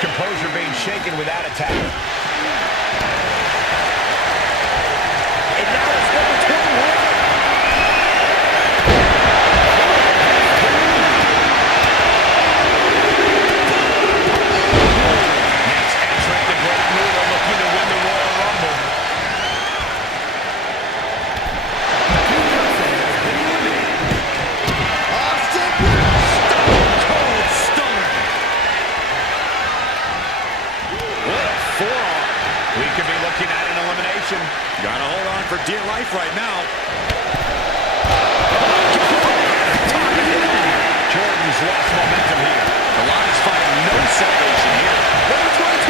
Composure being shaken with that attack. And now it's number 21. Next entrant, the Great Muta, looking to win the Royal Rumble. Stone Cold Stunner. Forearm. We could be looking at an elimination. Gotta hold on for dear life right now. Jordan's lost momentum here. The Lions finding no salvation here. Number 22.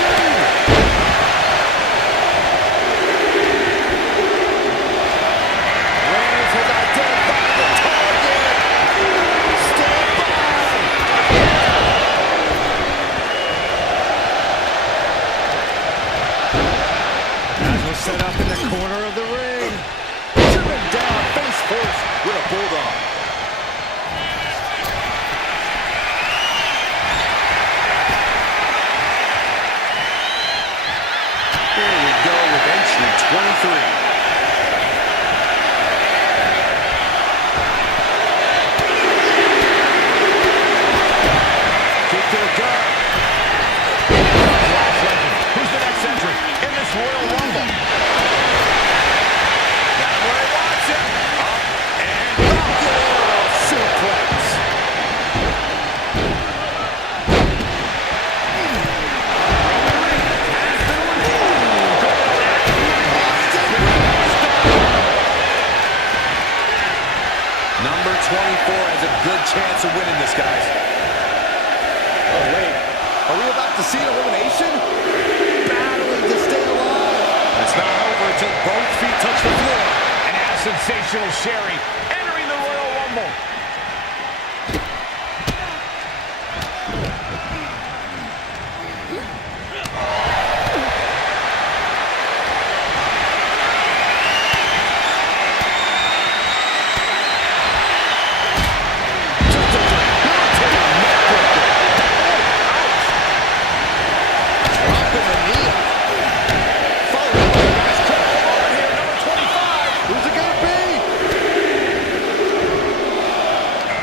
Reigns has identified the target. Stand by. Set up in the corner of the ring. Driven down face first with a bulldog. chance of winning this, guys. Oh, wait. Are we about to see an elimination? Battling to stay alive. It's not over until both feet touch the floor. And now sensational Sherry entering the Royal Rumble.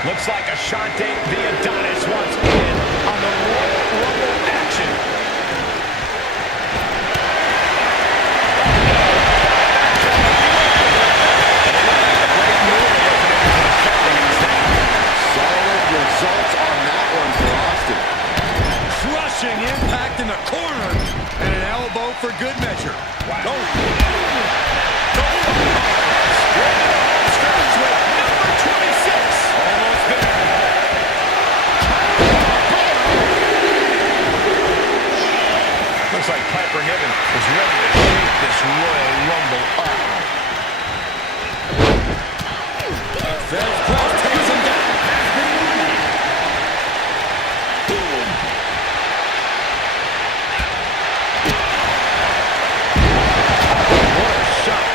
Looks like Ashante the Adonis wants in on the Royal Rumble action. Solid results on that one for Austin. Crushing impact in the corner. And an elbow for good measure. Wow. Looks like Piper Niven is ready to shake this Royal Rumble up. Feds Cross takes him down. Boom. What a shot.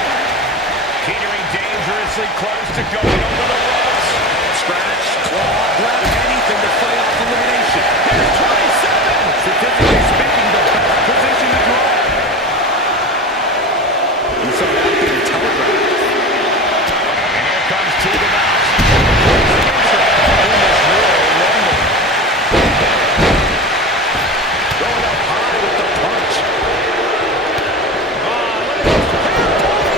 Teetering dangerously close to going over the ropes. Scratch, claw, grab anything to fight off elimination. Here's 27. Statistically speaking, the best position to draw. You saw that being telegraphed. And here comes to the match. In this Royal Rumble. Going up high with the punch. Oh, look at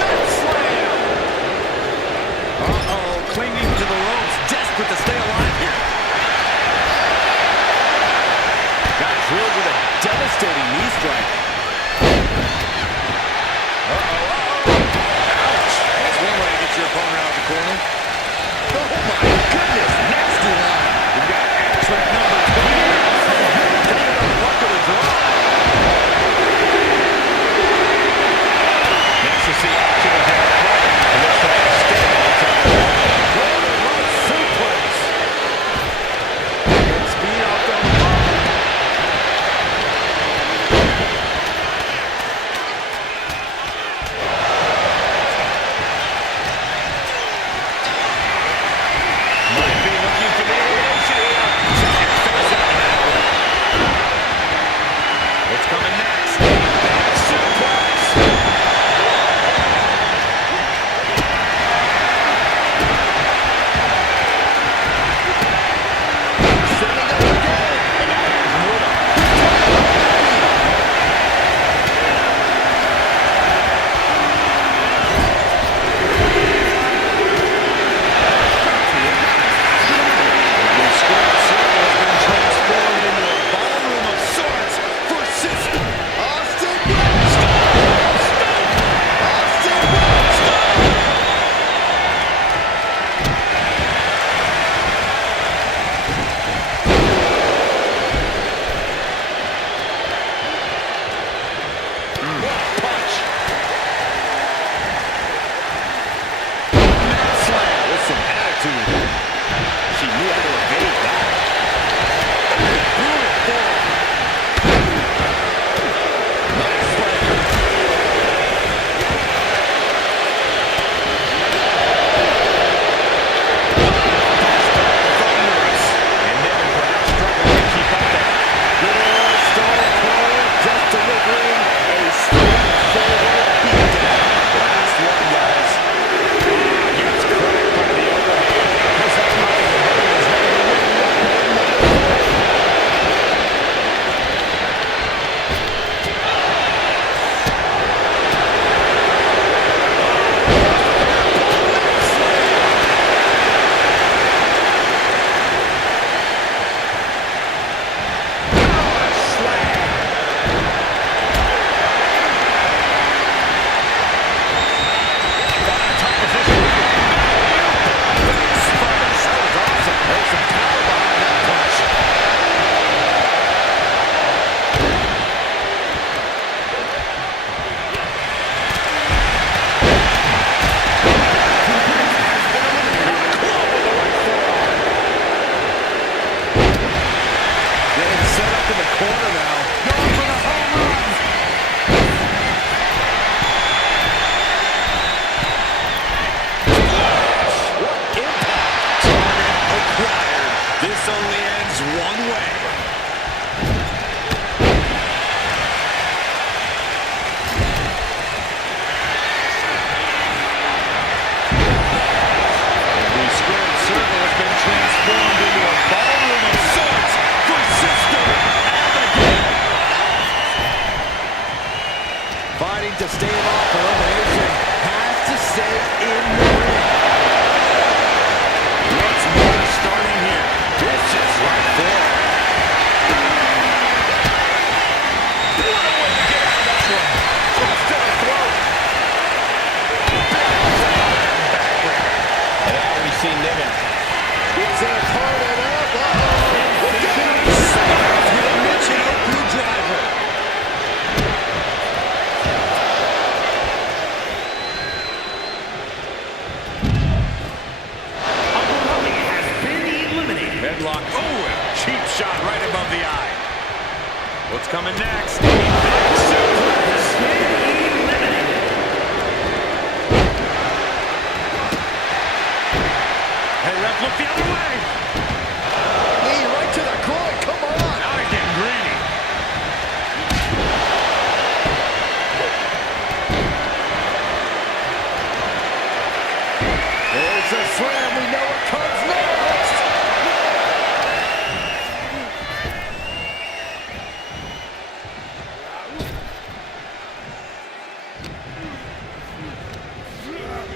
this. Slam. Uh-oh, clinging to stave off elimination has to stay in the ring. What's more starting here? Vicious right there. What a way to get out of that one. Cross to the throat. And now we see Niven. He's in a target up. With a Mitchell Oakley driver. Uncle Howdy has been eliminated. Headlock. Oh, a cheap shot right above the eye. What's coming next? Has been eliminated. Hey, ref, look the other way. Knee right to the groin. Come on. Now he's getting greedy. There's a slam. We know what comes next.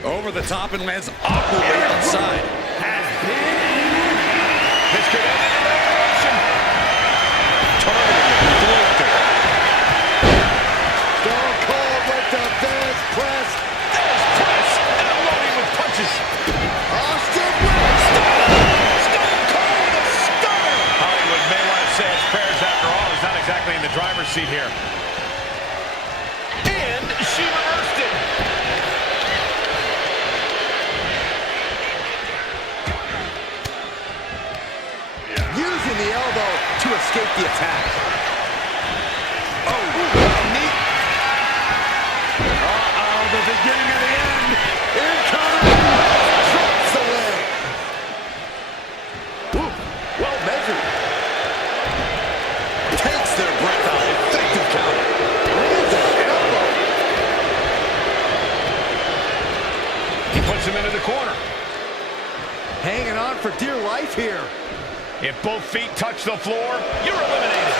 Over the top and lands awkwardly outside. Has been eliminated. This could end in elimination. Targeted with lifter. Stone Cold with the Vance press. There's press. And loading with punches. Austin with Stone Cold with a stunner. Hollywood may want to say his prayers after all. He's not exactly in the driver's seat here. And she reversed it. using the elbow to escape the attack. Oh, knee. Uh-oh, the beginning of the end. Incoming! Drops the leg. Ooh, well measured. Takes their breath out. Effective counter. Lands an elbow. He puts him into the corner. Hanging on for dear life here. If both feet touch the floor, you're eliminated.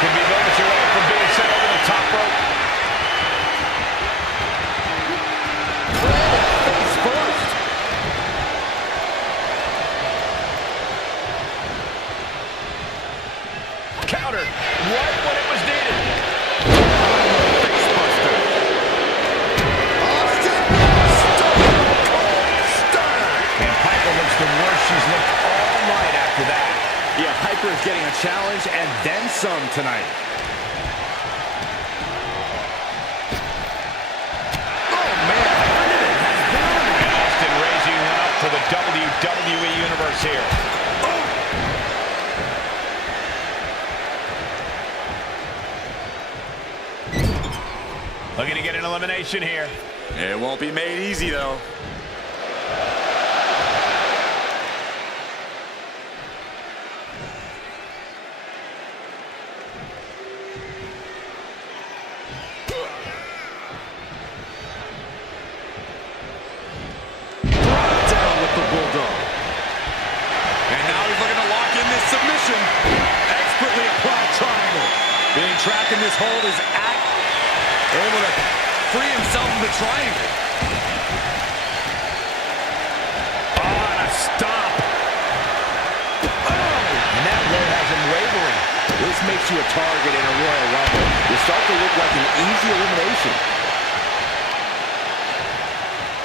Could be moments away from being sent over the top rope. Face first. Countered right when it was needed. Facebuster. Austin Stone Cold Stunner. And Piper looks the worst she's looked all night after that. Yeah, Piper is getting a challenge and then some tonight. Oh, man. And Austin raising one up for the WWE Universe here. Looking to get an elimination here. It won't be made easy, though. Down with the Bulldog. And now he's looking to lock in this submission. Expertly applied triangle. Being trapped in this hold is able to free himself from the triangle. Oh, and a stop. And that low has him wavering. This makes you a target in a Royal Rumble. You start to look like an easy elimination.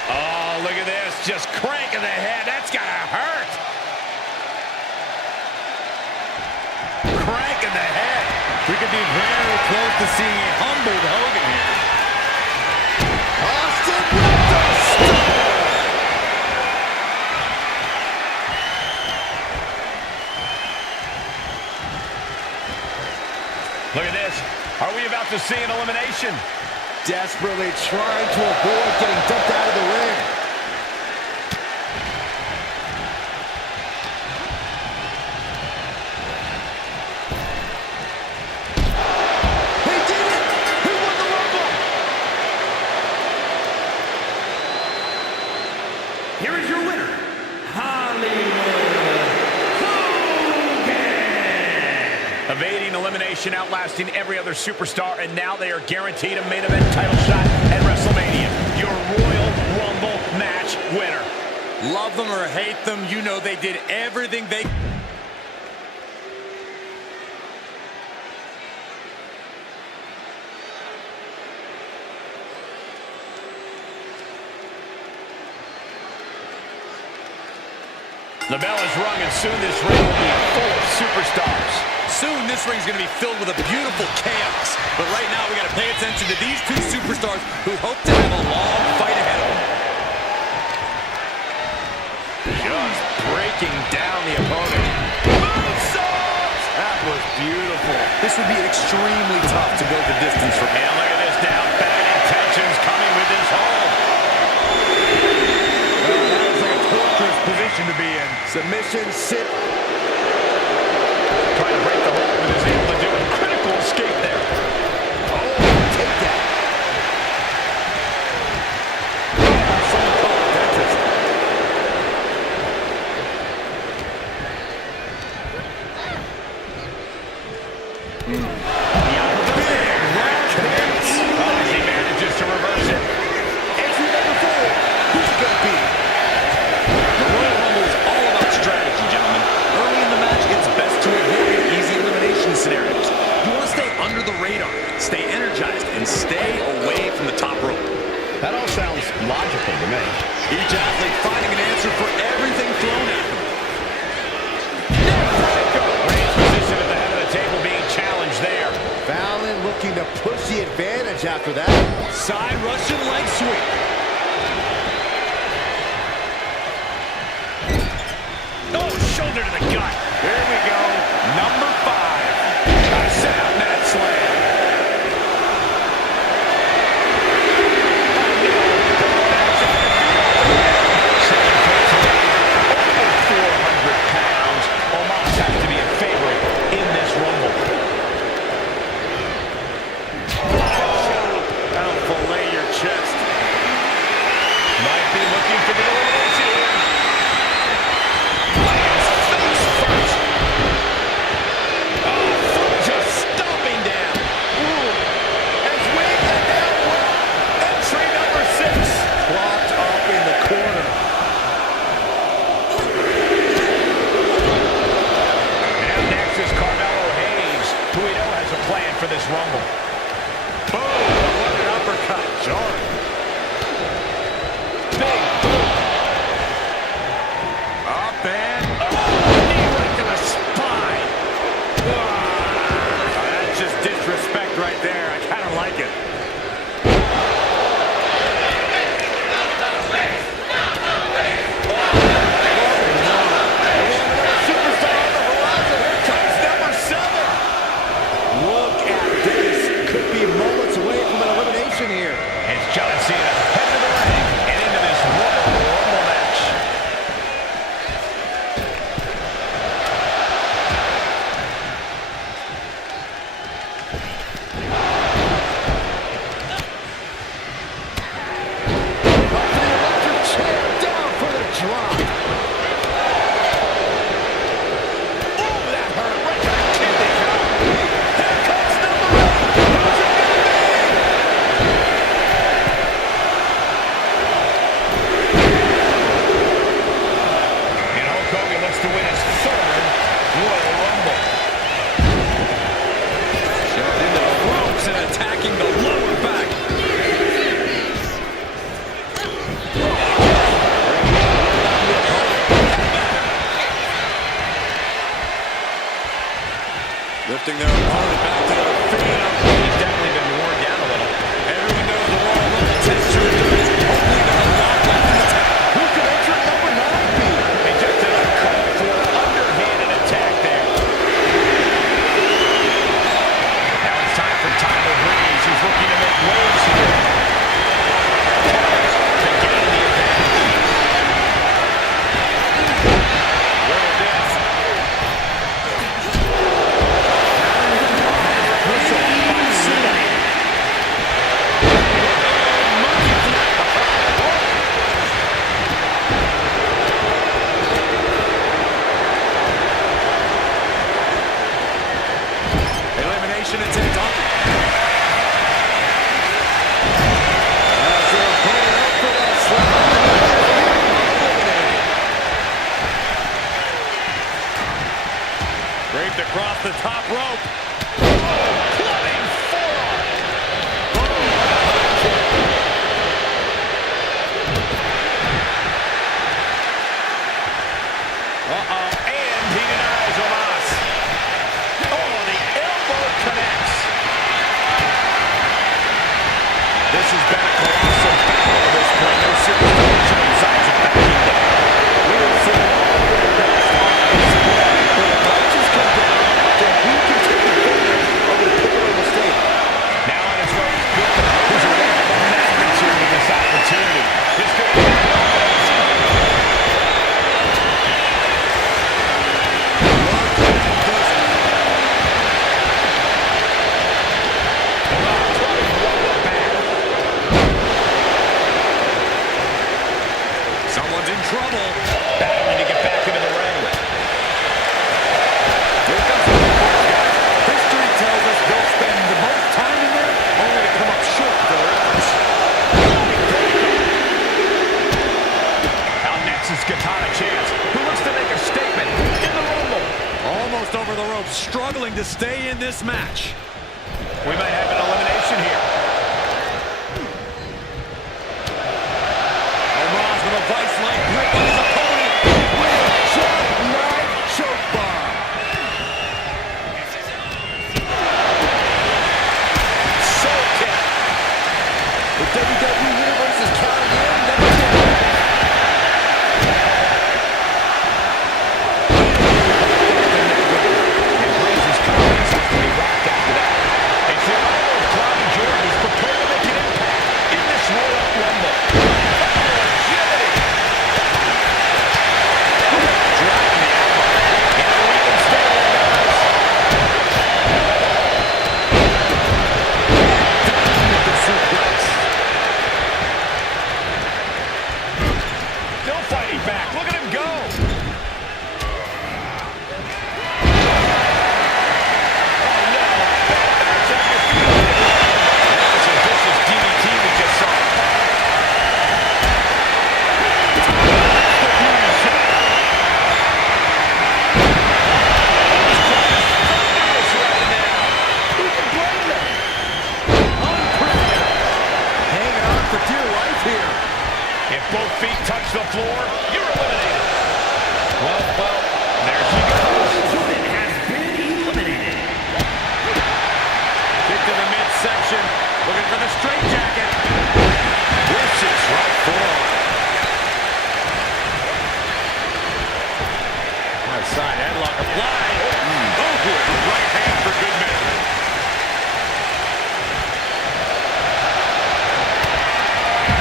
Oh, look at this. Just cranking the head. That's got to hurt. Cranking the head. We could be very close to seeing a humbled Hogan here. Austin with the stunner. Look at this. Are we about to see an elimination? Desperately trying to avoid getting dumped out of the ring. He did it! He won the Rumble! here is your winner, Hollywood Hogan. Evading elimination, outlasting every other superstar, and now they are guaranteed a main event title shot at WrestleMania. Your Royal Rumble match winner. Love them or hate them, you know they did everything they... The bell is rung, and soon this ring will be full of superstars. Soon this ring's gonna be filled with a beautiful chaos. But right now we gotta pay attention to these two superstars who hope to have a long fight ahead of them. Just breaking down the opponent. Moonsault! That was beautiful. This would be extremely tough to go the distance for him. And look at this now. Bad intentions coming with his hold. That was like a torturous position to be in. Submission, sit. Trying to break the hold, but is able to do a critical escape there. Oh, take that. Someone call a dentist. As he manages to reverse it. Entry number 4. Who's it gonna be? The Royal Rumble is all about strategy, gentlemen. Early in the match, it's best to avoid easy elimination scenarios. You want to stay under the radar, stay energized, and stay away from the top rope. That all sounds logical to me. Each athlete finding an answer for everything thrown at them. Reigns' position at the head of the table being challenged there. Fallon looking to push the advantage after that. Side Russian leg sweep. Oh, shoulder to the gut. Here we go. Number 5. A sit-out mat slam. For this Rumble. Boom! What an uppercut. Jarring. Big boom. Up and knee right to the spine. That's just disrespect right there. I kind of like it. Here. It's John Cena heading to the ring and into this Royal Rumble match. Up to the electric chair, down for the drop. Oh, that hurt right to the kidney. Here comes number 8. Who's it gonna be? Hogan looks to win his 3rd Royal Rumble. Shoved into the ropes and attacking the lower back. Lifting their opponent back to their feet. He's definitely been worn down a little. Everyone knows the Royal Rumble test to endurance. Hopefully there's a lot left in the tank. Who could enter number 9 be? They just did a call for an underhanded attack there. Now it's time for Tyler Breeze, who's looking to make waves here. To gain the advantage. What a death. moved across the top rope. Clubbing forearm. And he denies Omos. Oh, the elbow connects. This has been a colossal battle at this point. No superstar showing signs of backing down. We have seen all of their best offense, but it might just come down to who can take advantage of a pivotal mistake. Now on his way, he's building. There's a lot of magnitude to this opportunity. This could be Someone's in trouble. battling to get back into the ring. Here comes the force, guys. History tells us they'll spend the most time in there only to come up short to their efforts. Out next is Katana Chance, who looks to make a statement in the Rumble. Almost over the ropes, struggling to stay in this match. We might have an elimination here. Omos with a vice-like grip on his opponent. Jackknife choke bomb. Soul kick. The WWE Universe is counting in number 10. And Reigns' confidence has to be rocked after that. It's the arrival of Cloudy Jordan, who's prepared to make an impact in this Royal Rumble. Driving the elbow. And a weakened state of affairs. Down with the suplex. Still fighting back. Look at him go. That's a vicious DDT we just saw. Furious right now. Who can blame them? Hanging on for dear life here. If both feet touch the floor, you're eliminated. Well, there she goes. Opponent has been eliminated. Kick to the midsection. Looking for the straight jacket. Vicious right forearm. Right side headlock applied. Oh, right hand for good measure.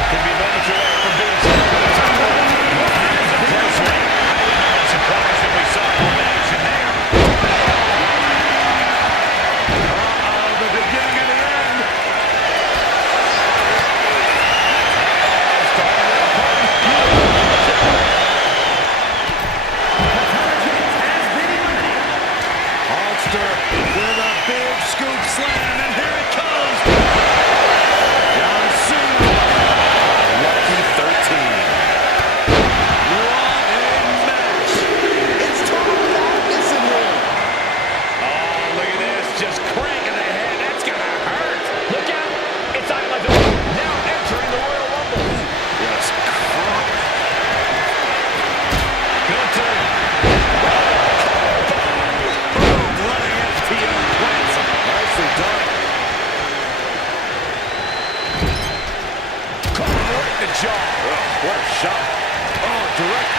Can be moments away from being sent to the top rope. That is a close one. I wouldn't have been surprised if we saw elimination there. The beginning of the end. Monster with a big scoop slam, and here it comes. John Cena. Lucky 13. What a match. It's total madness in here. Oh, look at this. Just cranking the head. That's going to hurt. Look out. It's Isla Dawn now entering the Royal Rumble. Yes, Gunther. running FTO plants. Nicely done. Caught right in the jaw. What a shot. Oh, direct